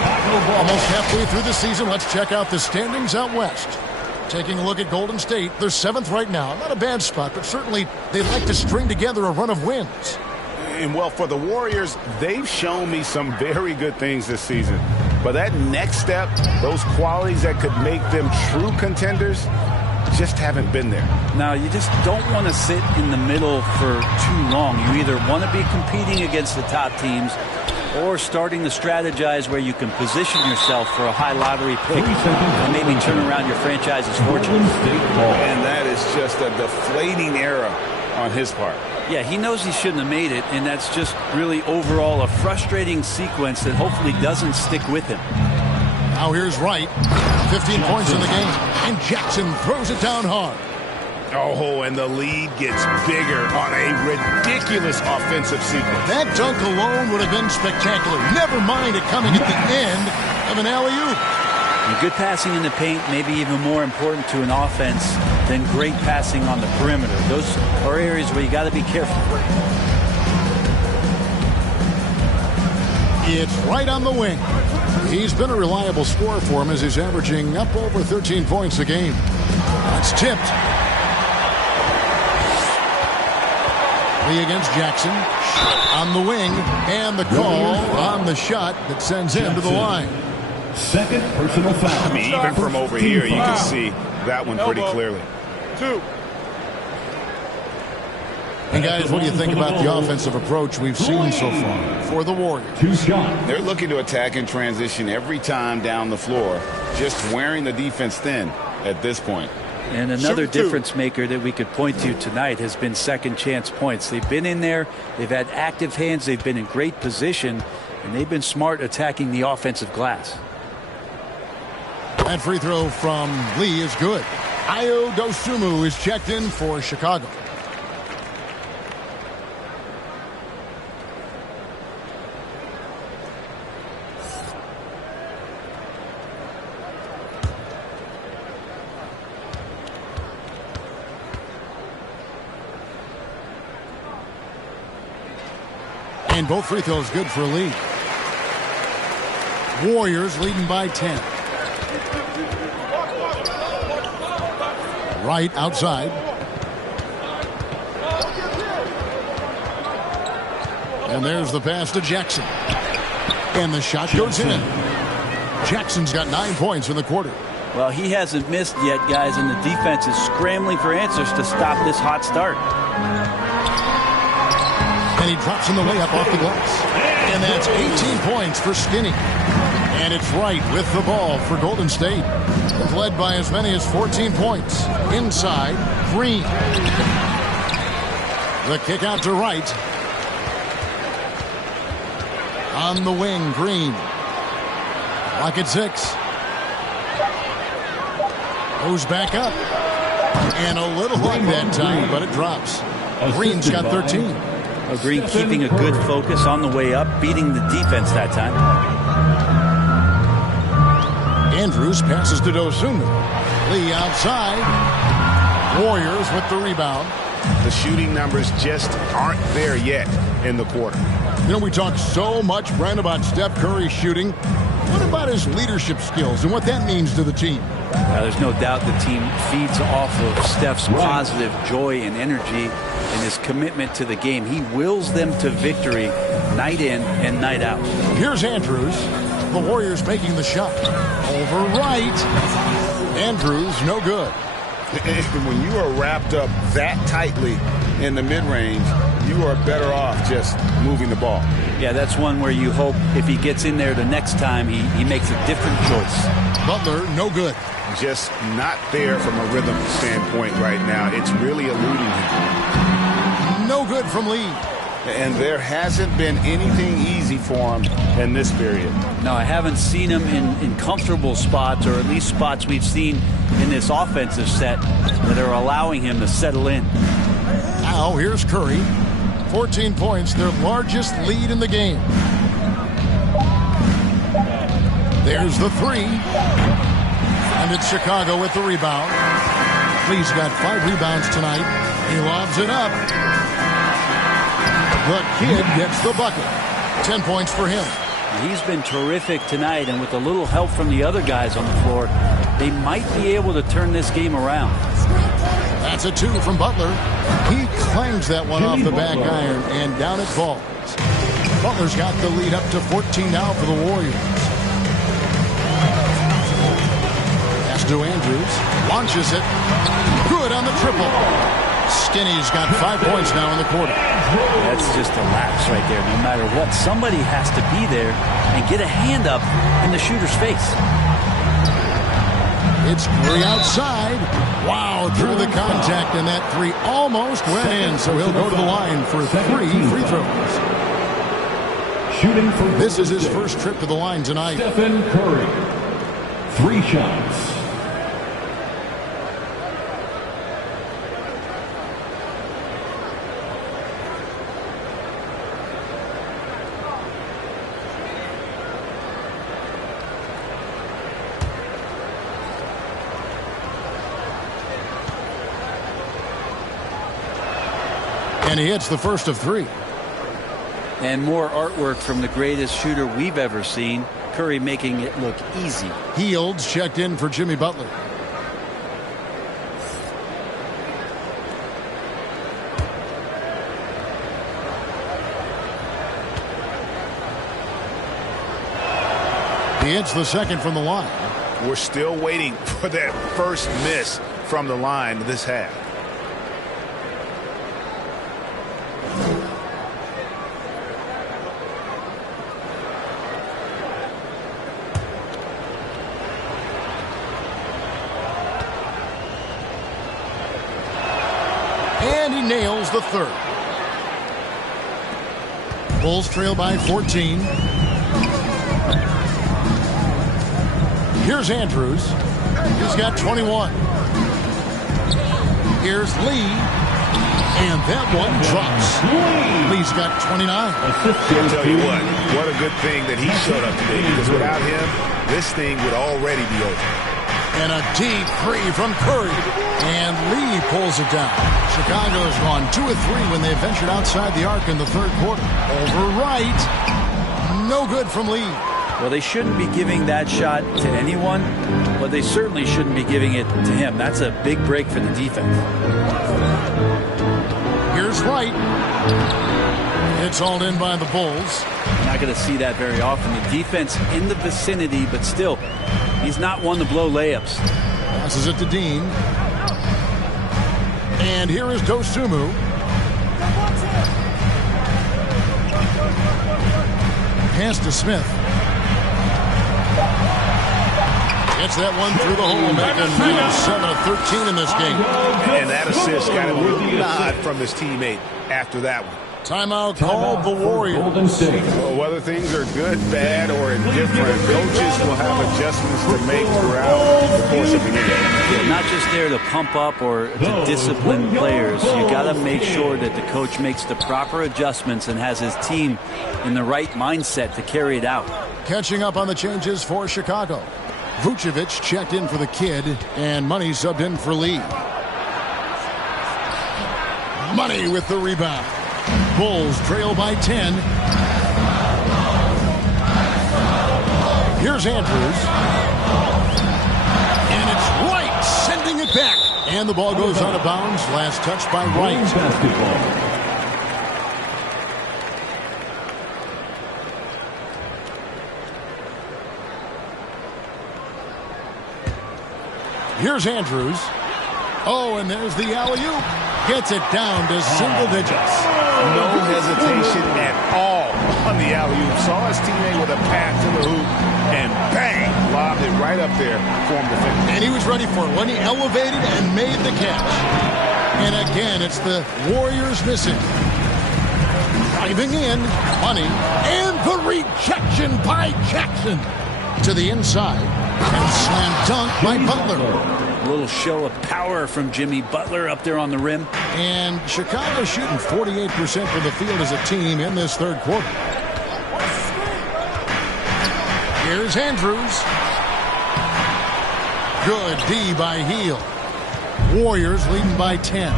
Almost halfway through the season, let's check out the standings out west. Taking a look at Golden State, they're 7th right now. Not a bad spot, but certainly they'd like to string together a run of wins. And, well, for the Warriors, they've shown me some very good things this season. But that next step, those qualities that could make them true contenders, just haven't been there. Now, you just don't want to sit in the middle for too long. You either want to be competing against the top teams or starting to strategize where you can position yourself for a high lottery pick and maybe turn around your franchise's fortune. And that is just a deflating era on his part. Yeah, he knows he shouldn't have made it, and that's just really overall a frustrating sequence that hopefully doesn't stick with him. Now here's Wright. 15 points in the game, and Jackson throws it down hard. Oh, and the lead gets bigger on a ridiculous offensive sequence. That dunk alone would have been spectacular. Never mind it coming at the end of an alley-oop. And good passing in the paint may be even more important to an offense than great passing on the perimeter. Those are areas where you got to be careful. It's right on the wing. He's been a reliable scorer for him as he's averaging up over 13 points a game. That's tipped. Lee against Jackson. On the wing. And the call on the shot that sends him to the line. Second personal foul. I mean, even from over here, you can see that one pretty clearly. 2. And guys, what do you think about the offensive approach we've seen so far for the Warriors? 2 shots. They're looking to attack in transition every time down the floor, just wearing the defense thin at this point. And another difference maker that we could point to tonight has been second chance points. They've been in there, they've had active hands, they've been in great position, and they've been smart attacking the offensive glass. That free throw from Lee is good. Gsw is checked in for Chicago. And both free throws good for Lee. Warriors leading by 10. Right outside. And there's the pass to Jackson. And the shot goes in. Jackson's got 9 points in the quarter. Well, he hasn't missed yet, guys, and the defense is scrambling for answers to stop this hot start. And he drops in the layup off the glass. And that's 18 points for Skinny. And it's Wright with the ball for Golden State. Led by as many as 14 points. Inside, Green. The kick out to Wright. On the wing, Green. Lock at 6. Goes back up. And a little luck that time, but it drops. Green's got 13. Green keeping a good focus on the way up, beating the defense that time. Andrews passes to Dosunmu. Lee outside. Warriors with the rebound. The shooting numbers just aren't there yet in the quarter. You know, we talk so much, Brent, about Steph Curry shooting. What about his leadership skills and what that means to the team? There's no doubt the team feeds off of Steph's positive joy and energy and his commitment to the game. He wills them to victory night in and night out. Here's Andrews. The Warriors making the shot. Over Wright. Andrews, no good. When you are wrapped up that tightly in the mid-range, you are better off just moving the ball. Yeah, that's one where you hope if he gets in there the next time, he makes a different choice. Butler, no good. Just not there from a rhythm standpoint right now. It's really eluding him. No good from Lee. And there hasn't been anything easy for him in this period. No, I haven't seen him in comfortable spots, or at least spots we've seen in this offensive set that are allowing him to settle in. Now here's Curry. 14 points, their largest lead in the game. There's the 3. And it's Chicago with the rebound. Lee's got 5 rebounds tonight. He lobs it up. The kid gets the bucket. 10 points for him. He's been terrific tonight, and with a little help from the other guys on the floor, they might be able to turn this game around. That's a 2 from Butler. He clangs that one off the back iron, and down it falls. Butler's got the lead up to 14 now for the Warriors. Pass to Andrews. Launches it. Good on the triple. Skinny's got 5 points now in the quarter. That's just a lapse right there. No matter what, somebody has to be there and get a hand up in the shooter's face. It's Curry outside. Wow, through the contact, and that 3 almost went in, so he'll go to the line for 3 free throws. Shooting for this is his first trip to the line tonight. Stephen Curry. 3 shots. And he hits the first of 3. And more artwork from the greatest shooter we've ever seen. Curry making it look easy. Fields checked in for Jimmy Butler. He hits the second from the line. We're still waiting for that first miss from the line this half. And he nails the third. Bulls trail by 14. Here's Andrews. He's got 21. Here's Lee. And that one drops. Lee's got 29. I'll tell you what a good thing that he showed up today, because without him, this thing would already be over. And a deep three from Curry. And Lee pulls it down. Chicago's gone 2 of 3 when they ventured outside the arc in the third quarter. Over right. No good from Lee. Well, they shouldn't be giving that shot to anyone, but they certainly shouldn't be giving it to him. That's a big break for the defense. Here's Wright. It's all in by the Bulls. You're not going to see that very often. The defense in the vicinity, but still, he's not one to blow layups. Passes it to Dean. And here is Dosunmu. Pass to Smith. Gets that one through the hole, making 7 of 13 in this game. And that assist got him a nod from his teammate after that one. Timeout called the Warriors. Well, whether things are good, bad, or indifferent, coaches will have adjustments to make throughout the course of the game. Yeah, not just there to pump up or to discipline players. You got to make sure that the coach makes the proper adjustments and has his team in the right mindset to carry it out. Catching up on the changes for Chicago. Vucevic checked in for the kid, and Money subbed in for Lee. Money with the rebound. Bulls trail by 10. Here's Andrews. And it's Wright sending it back. And the ball goes out of bounds. Last touch by Wright. Here's Andrews. Oh, and there's the alley-oop. Gets it down to single digits. No hesitation at all on the alley-oop. Saw his teammate with a pass to the hoop, and bang, lobbed it right up there for him to finish. And he was ready for it when he elevated and made the catch. And again, it's the Warriors missing. Driving in, Money, and the rejection by Jackson to the inside. And slam dunk by Butler. A little show of power from Jimmy Butler up there on the rim. And Chicago shooting 48% from the field as a team in this third quarter. Here's Andrews. Good D by Heel. Warriors leading by 10.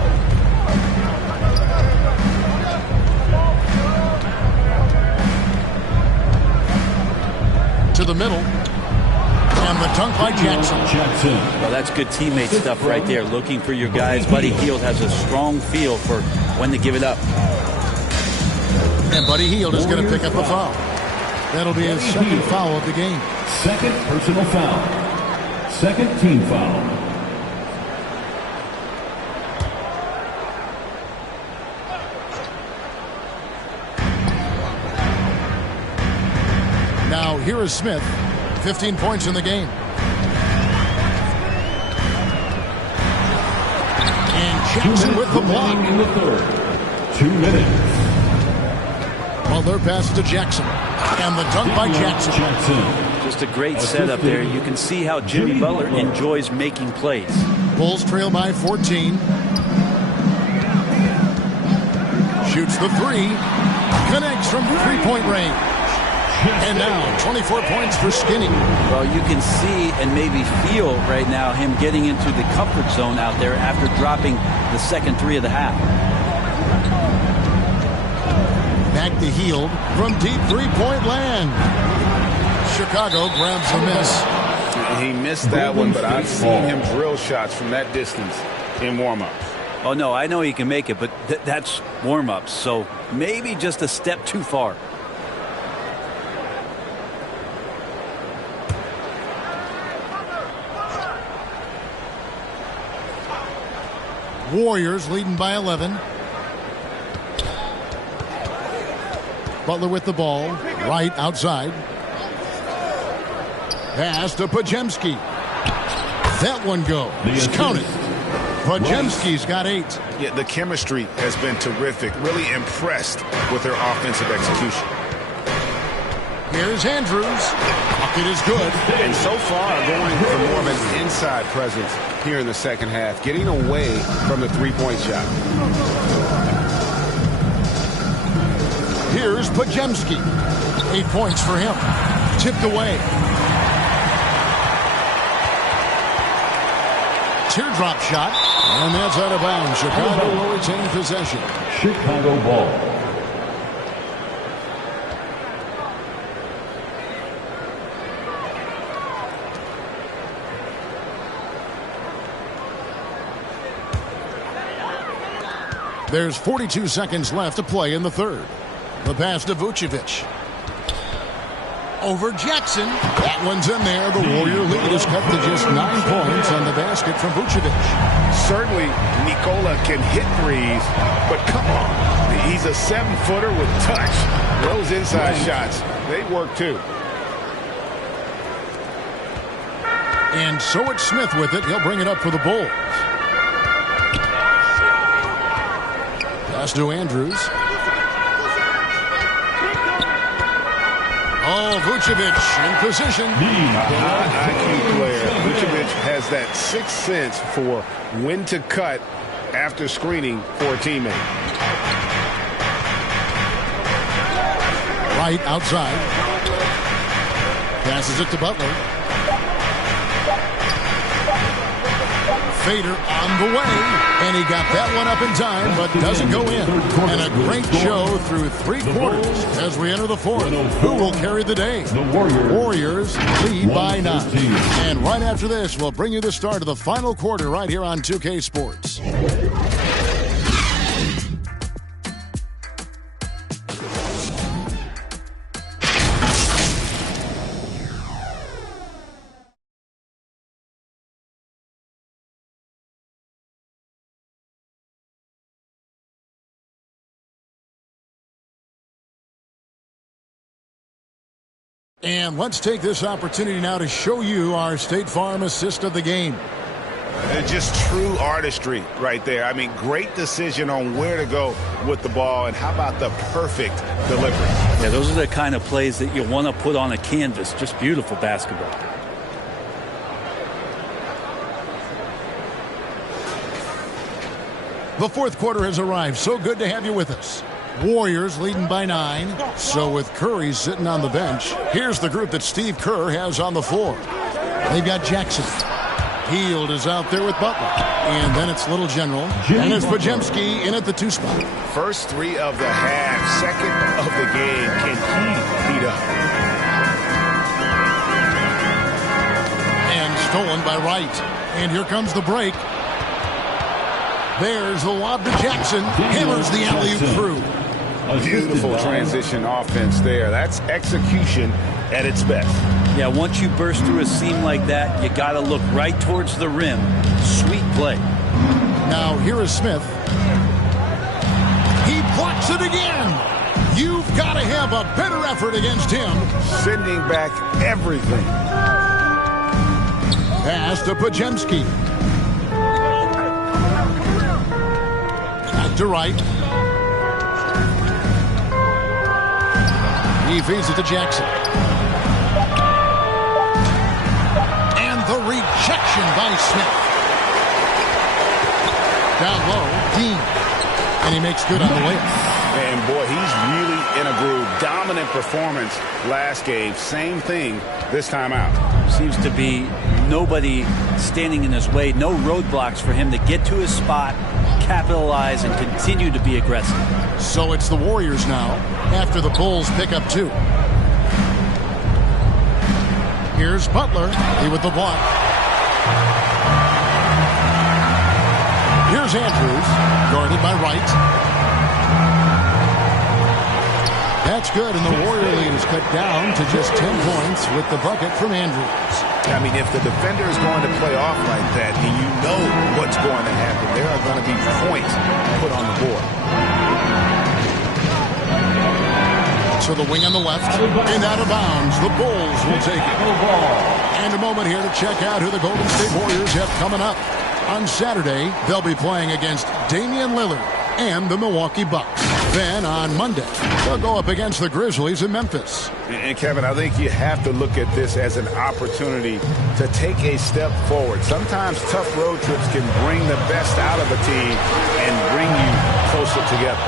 To the middle. And the dunk by Jackson. Well, that's good teammate stuff right there. Looking for your guys. Buddy Hield has a strong feel for when to give it up. And Buddy Hield is going to pick up a foul. That'll be his second foul of the game. Second personal foul. Second team foul. Now here is Smith. 15 points in the game. And Jackson with the block. In the third. 2 minutes. Butler passes to Jackson. And the dunk by Jackson. Just a great setup there. You can see how Jimmy Butler enjoys making plays. Bulls trail by 14. Shoots the three. Connects from three-point range. And now 24 points for Skinny. Well, you can see and maybe feel right now him getting into the comfort zone out there after dropping the second three of the half. Back to Hield from deep three-point land. Chicago grabs the miss. He missed that one, but I've seen him drill shots from that distance in warm-ups. Oh, no, I know he can make it, but that's warm-ups, so maybe just a step too far. Warriors leading by 11. Butler with the ball. Right outside. Pass to Podziemski. That one goes. Counted. Podziemski's got 8. Yeah, the chemistry has been terrific. Really impressed with their offensive execution. Here's Andrews. Bucket is good. And so far, going for more of an inside presence here in the second half, getting away from the three-point shot. Here's Podziemski. 8 points for him. Tipped away. teardrop shot, and that's out of bounds. Chicago will retain possession. Chicago ball. There's 42 seconds left to play in the third. The pass to Vucevic. Over Jackson. That one's in there. The Warrior lead is cut to just 9 points on the basket from Vucevic. Certainly, Nikola can hit threes, but come on. He's a 7-footer with touch. Those inside shots, they work too. And so it's Smith with it. He'll bring it up for the Bulls. Pass to Andrews. Oh, Vucevic in position. High IQ player. Vucevic has that sixth sense for when to cut after screening for a teammate. Right outside. Passes it to Butler. Fader on the way, and he got that one up in time, but doesn't go in. And a great show through 3 quarters as we enter the fourth. Who will carry the day? The Warriors lead by 9. And right after this, we'll bring you the start of the final quarter right here on 2K Sports. And let's take this opportunity now to show you our State Farm assist of the game. Just true artistry right there. I mean, great decision on where to go with the ball, and how about the perfect delivery? Yeah, those are the kind of plays that you want to put on a canvas. Just beautiful basketball. The fourth quarter has arrived. So good to have you with us. Warriors leading by 9. So with Curry sitting on the bench, here's the group that Steve Kerr has on the floor. They've got Jackson. Hield is out there with Butler. And then it's Little General. And it's Podziemski in at the 2 spot. First 3 of the half, second of the game. Can he beat up? And stolen by Wright. And here comes the break. There's the lob to Jackson. Hammers the alley-oop through. Beautiful transition offense there. That's execution at its best. Yeah, once you burst through a seam like that, you got to look right towards the rim. Sweet play. Now here is Smith. He blocks it again. You've got to have a better effort against him. Sending back everything. Pass to Podziemski. Back to Wright. He feeds it to Jackson. And the rejection by Smith. Down low, Dean. And he makes good on the layup. And boy, he's really in a groove. Dominant performance last game. Same thing this time out. Seems to be nobody standing in his way. No roadblocks for him to get to his spot, capitalize, and continue to be aggressive. So it's the Warriors now after the Bulls pick up 2. Here's Butler. He with the block. Here's Andrews, guarded by Wright. That's good, and the Warrior lead is cut down to just 10 points with the bucket from Andrews. I mean, if the defender is going to play off like that, then you know what's going to happen. There are going to be points put on the board. So the wing on the left, and out of bounds. The Bulls will take it. And a moment here to check out who the Golden State Warriors have coming up. On Saturday, they'll be playing against Damian Lillard and the Milwaukee Bucks. Then on Monday, they'll go up against the Grizzlies in Memphis. And Kevin, I think you have to look at this as an opportunity to take a step forward. Sometimes tough road trips can bring the best out of a team and bring you closer together.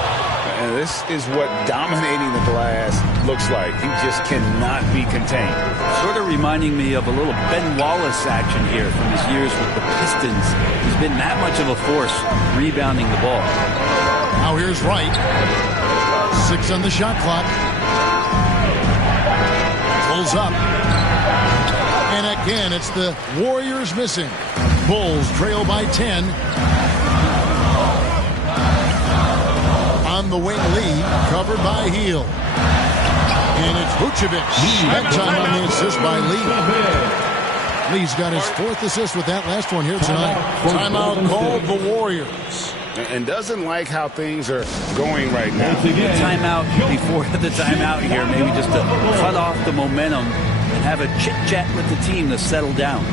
And this is what dominating the glass looks like. He just cannot be contained. Sort of reminding me of a little Ben Wallace action here from his years with the Pistons. He's been that much of a force rebounding the ball. Now here's Wright. 6 on the shot clock. Pulls up. And again, it's the Warriors missing. Bulls trail by 10. On the wing, Lee, covered by Heel. And it's Vucevic. That time on the assist by Lee. Lee's got his 4th assist with that last one here tonight. Timeout called the Warriors. And doesn't like how things are going right now. Timeout before the timeout here, maybe just to cut off the momentum and have a chit-chat with the team to settle down.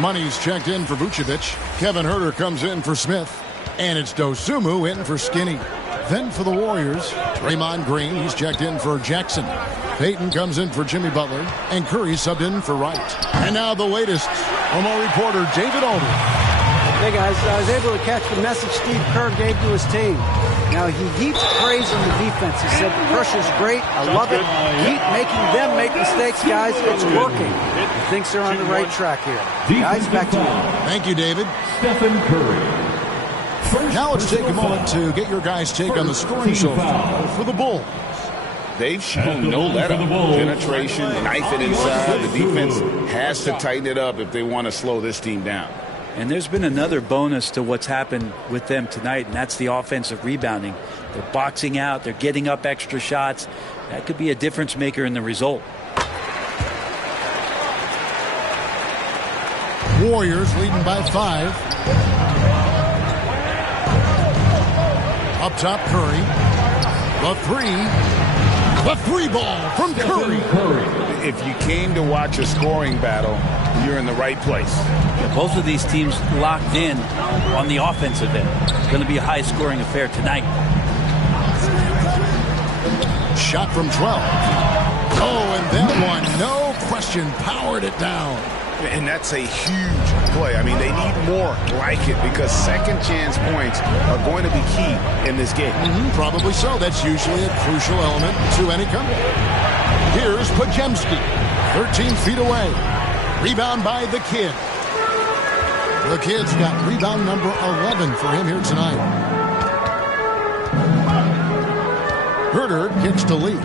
Money's checked in for Vucevic. Kevin Huerter comes in for Smith. And it's Dosunmu in for Skinny. Then for the Warriors, Draymond Green. He's checked in for Jackson. Payton comes in for Jimmy Butler. And Curry subbed in for Wright. And now the latest from our reporter, David Aldridge. Hey guys, I was able to catch the message Steve Kerr gave to his team. Now he heaps praise on the defense. He said the pressure's great. I love it. Keep making them make mistakes, guys. It's working. He thinks they're on the right track here. Guys, back to you. Thank you, David. Stephen Curry. Now let's take a moment to get your guys' take on the scoring so far for the Bulls. They've shown no let-up. Penetration, knife it inside. The defense has to tighten it up if they want to slow this team down. And there's been another bonus to what's happened with them tonight, and that's the offensive rebounding. They're boxing out. They're getting up extra shots. That could be a difference maker in the result. Warriors leading by 5. Up top, Curry. The three ball from Curry. If you came to watch a scoring battle, you're in the right place. Yeah, both of these teams locked in on the offensive end. It's going to be a high-scoring affair tonight. Shot from 12. Oh, and that one, no question, powered it down. And that's a huge play. I mean, they need more like it because second chance points are going to be key in this game. Probably so. That's usually a crucial element to any comeback. Here's Podziemski, 13 feet away. Rebound by the Kid. The Kid's got rebound number 11 for him here tonight. Huerter kicks to Lee.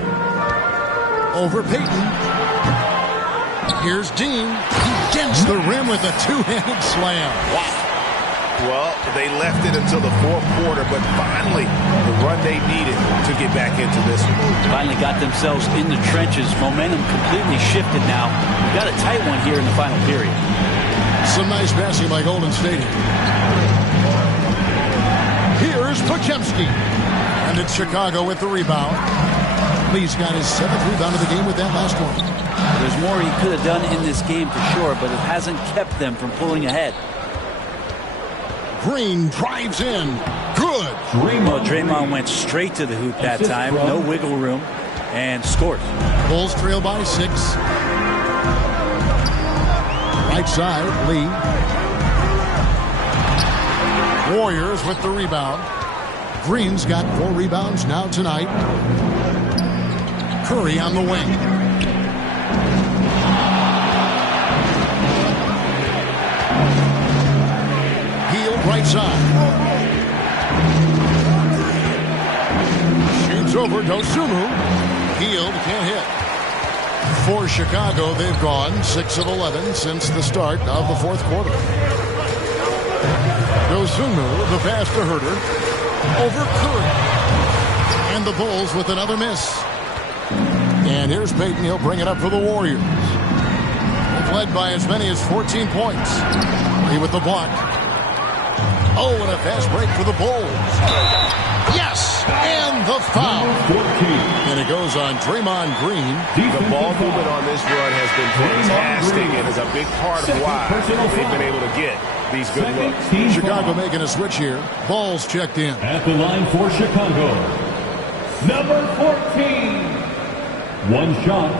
Over Payton. Here's Dean. He gets the rim with a two-handed slam. Wow. Well, they left it until the fourth quarter, but finally the run they needed to get back into this one. Finally got themselves in the trenches. Momentum completely shifted now. We've got a tight one here in the final period. Some nice passing by Golden State. Here's Podziemski. And it's Chicago with the rebound. Lee's got his 7th rebound of the game with that last one. There's more he could have done in this game for sure, but it hasn't kept them from pulling ahead. Green drives in. Good. Well, Draymond went straight to the hoop that time. No wiggle room. And scores. Bulls trail by 6. Right side, Lee. Warriors with the rebound. Green's got 4 rebounds now tonight. Curry on the wing. outside. Shoots over Dosunmu. Healed, can't hit. For Chicago, they've gone 6 of 11 since the start of the fourth quarter. Dosunmu, the pass to Herter. Over Curry. And the Bulls with another miss. And here's Payton. He'll bring it up for the Warriors. They've led by as many as 14 points. He with the block. Oh, and a fast break for the Bulls. Yes! And the foul. And it goes on Draymond Green. The ball movement on this run has been fantastic and is a big part of why they've been able to get these good looks. Chicago making a switch here. Ball's checked in. At the line for Chicago, number 14. One shot.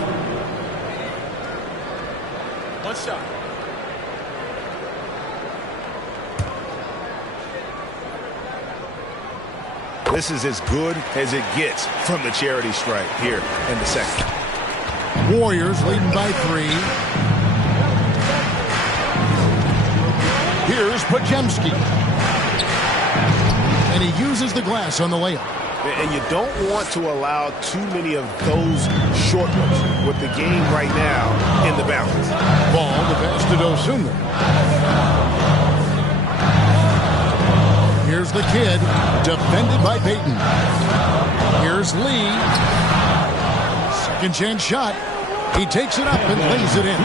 One shot. This is as good as it gets from the charity stripe here in the second. Warriors leading by 3. Here's Podziemski. And he uses the glass on the layup. And you don't want to allow too many of those short ones with the game right now in the balance. Ball to pass to Dosunmu. Here's the kid, defended by Payton. Here's Lee. Second chance shot. He takes it up and lays it in.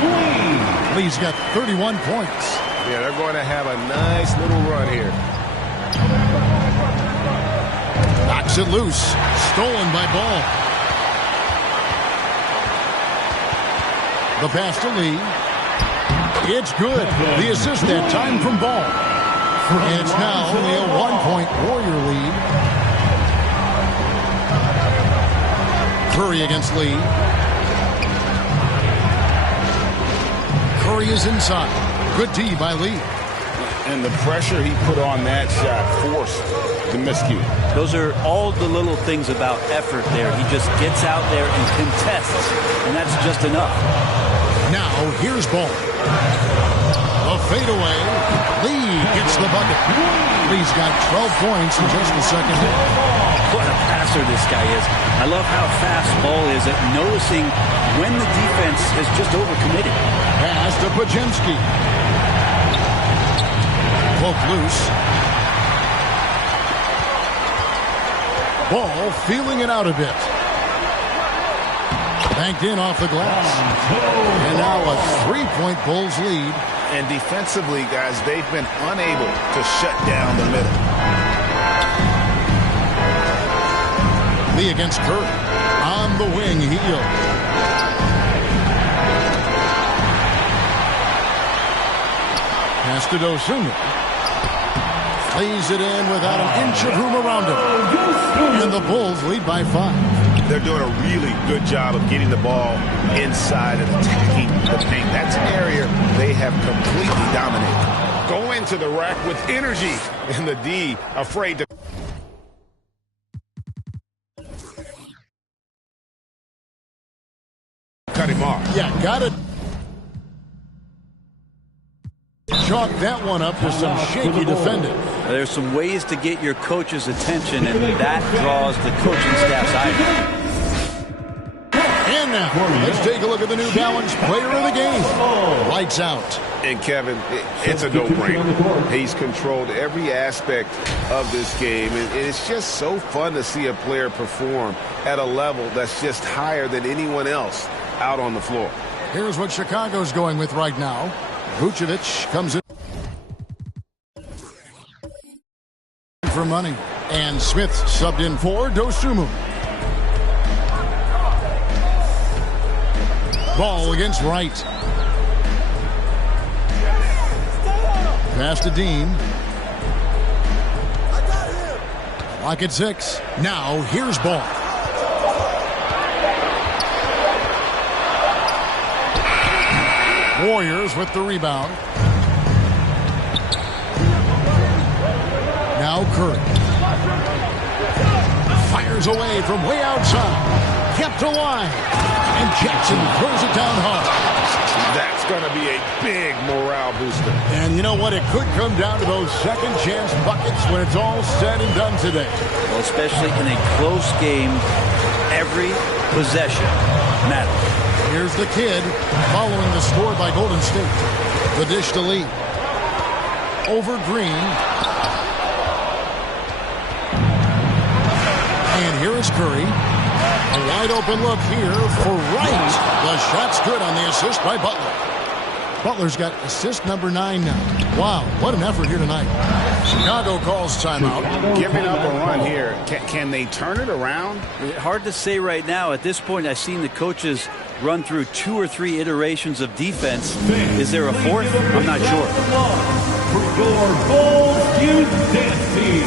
Lee's got 31 points. Yeah, they're going to have a nice little run here. Knocks it loose. Stolen by Ball. The pass to Lee. It's good. The assist that time from Ball. And it's now only a 1-point Warrior lead. Curry against Lee. Curry is inside. Good D by Lee. And the pressure he put on that shot forced the miscue. Those are all the little things about effort there. He just gets out there and contests, and that's just enough. Now, here's Ball. A fadeaway. Lee gets the bucket. Lee's got 12 points in just the second half. What a passer this guy is. I love how fast Ball is at noticing when the defense is just overcommitted. Pass to Podziemski. Poke loose. Ball feeling it out a bit. Banked in off the glass. And now a 3-point Bulls lead. And defensively, guys, they've been unable to shut down the middle. Lee against Curry. On the wing, Heel. Pass to Dosunmu. Plays it in without an inch of room around him. And the Bulls lead by 5. They're doing a really good job of getting the ball inside and attacking the paint. That's an area they have completely dominated. Go into the rack with energy. And the D afraid to... cut him off. Yeah, got it. Chalk that one up with some shaky defending. There's some ways to get your coach's attention, and that draws the coaching staff's eye. And now, let's take a look at the New Balance player of the game. Lights out. And Kevin, it's a no-brainer. He's controlled every aspect of this game, and it's just so fun to see a player perform at a level that's just higher than anyone else out on the floor. Here's what Chicago's going with right now. Vucevic comes in for money. And Smith subbed in for Dosunmu. Ball against Wright. Pass to Dean. Lock at 6. Now here's Ball. Warriors with the rebound. Now Curry. Fires away from way outside. Kept alive. And Jackson throws it down hard. That's going to be a big morale morale booster. And you know what? It could come down to those second chance buckets when it's all said and done today. Well, especially in a close game, every possession matters. Here's the kid following the score by Golden State. The dish to Lee. Over Green. And here is Curry. A wide open look here for Wright. The shot's good on the assist by Butler. Butler's got assist number 9 now. Wow, what an effort here tonight. Chicago calls timeout. Giving up a run here. Can they turn it around? Hard to say right now. At this point, I've seen the coaches run through 2 or 3 iterations of defense. Is there a fourth? I'm not sure. For your Bulls Youth Dance Team.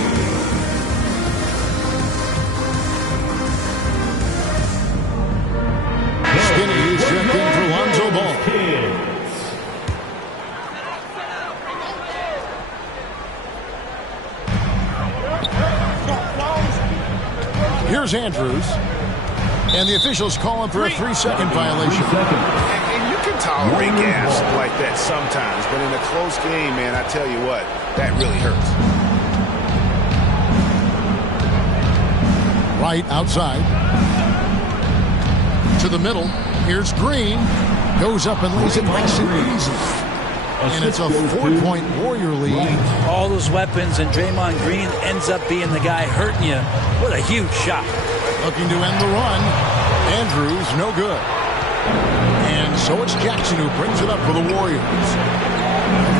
Skinny checked in for Lonzo Ball. Here's Andrews. And the officials call him for a 3-second violation. And you can tolerate gas like that sometimes, but in a close game, man, I tell you what, that really hurts. Right outside. To the middle. Here's Green. Goes up and lays it nice and easy. And it's a 4-point Warrior lead. All those weapons, and Draymond Green ends up being the guy hurting you. What a huge shot. Looking to end the run. Andrews, no good. And so it's Jackson who brings it up for the Warriors.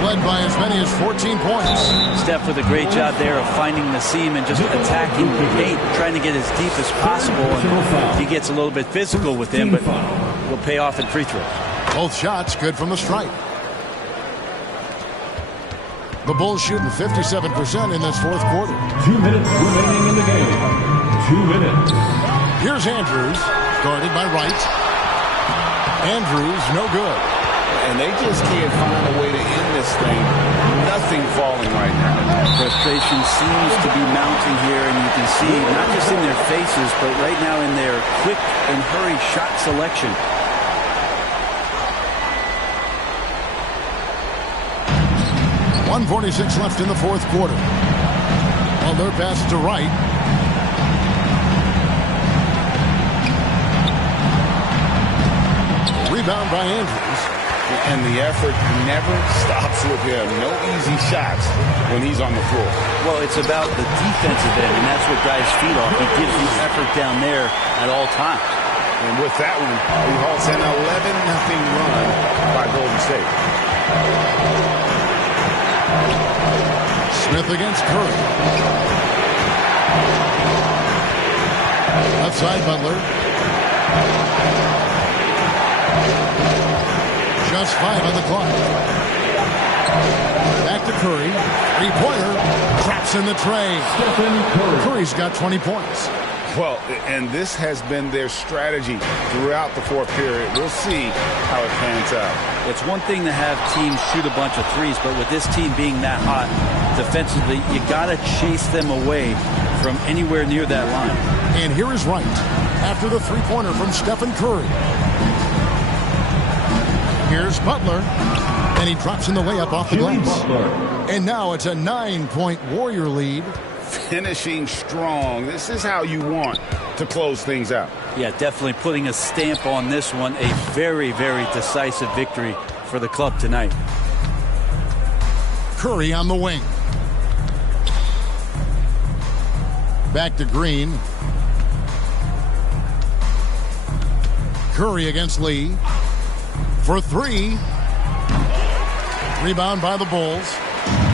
Led by as many as 14 points. Steph with a great job there of finding the seam and just attacking the paint, trying to get as deep as possible. And he gets a little bit physical with him, but it'll pay off in free throws. Both shots good from the stripe. The Bulls shooting 57% in this fourth quarter. 2 minutes remaining in the game. 2 minutes. Here's Andrews, guarded by Wright. Andrews, no good. And they just can't find a way to end this thing. Nothing falling right now. Frustration seems to be mounting here, and you can see not just in their faces, but right now in their quick and hurried shot selection. .146 left in the fourth quarter. Butler passes to Wright. Rebound by Andrews. And the effort never stops with him. No easy shots when he's on the floor. Well, it's about the defensive end, and that's what drives feet off. He gives the effort down there at all times. And with that one, he halts an 11-0 run by Golden State. Smith against Curry. Outside Butler. Just 5 on the clock. Back to Curry. 3-pointer. Traps in the tray. Curry's got 20 points. Well, and this has been their strategy throughout the fourth period. We'll see how it pans out. It's one thing to have teams shoot a bunch of threes, but with this team being that hot defensively, you got to chase them away from anywhere near that line. And here is Wright after the 3-pointer from Stephen Curry. Here's Butler, and he drops in the layup off the glass. And now it's a 9-point Warrior lead. Finishing strong. This is how you want to close things out. Yeah, definitely putting a stamp on this one. A very, very decisive victory for the club tonight. Curry on the wing. Back to Green. Curry against Lee. For 3. Rebound by the Bulls.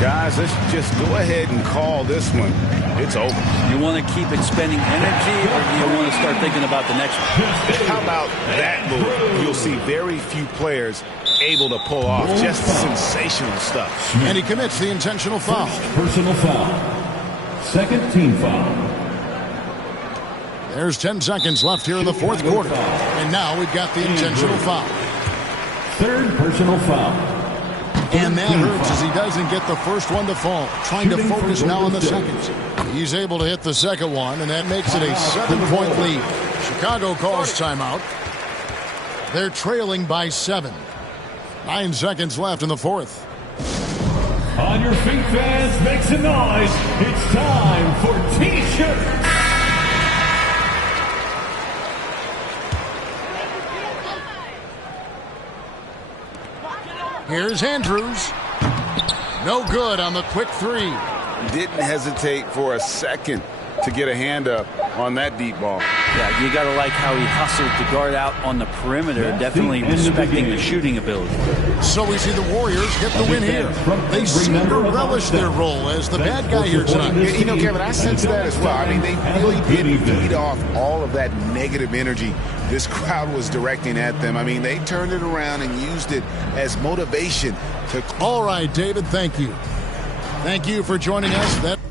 Guys, let's just go ahead and call this one. It's over. You want to keep expending energy, or do you want to start thinking about the next one? How about that move? You'll see very few players able to pull off just sensational stuff. And he commits the intentional foul. Personal foul. Second team foul. There's 10 seconds left here in the fourth quarter. And now we've got the intentional foul. Third personal foul. And that hurts as he doesn't get the first one to fall. Trying to focus now on the second. He's able to hit the second one, and that makes it a 7-point lead. Chicago calls timeout. They're trailing by 7. 9 seconds left in the fourth. On your feet, fans, make some noise. It's time for T-shirts. Here's Andrews. No good on the quick three. Didn't hesitate for a second to get a hand up on that deep ball. Yeah, you got to like how he hustled to guard out on the perimeter, definitely respecting the shooting ability. So we see the Warriors get the win here. They seem to relish their role as the bad guy here tonight. You know, Kevin, I sense that as well. I mean, they really did feed off all of that negative energy this crowd was directing at them. I mean, they turned it around and used it as motivation to... All right, David, thank you. Thank you for joining us.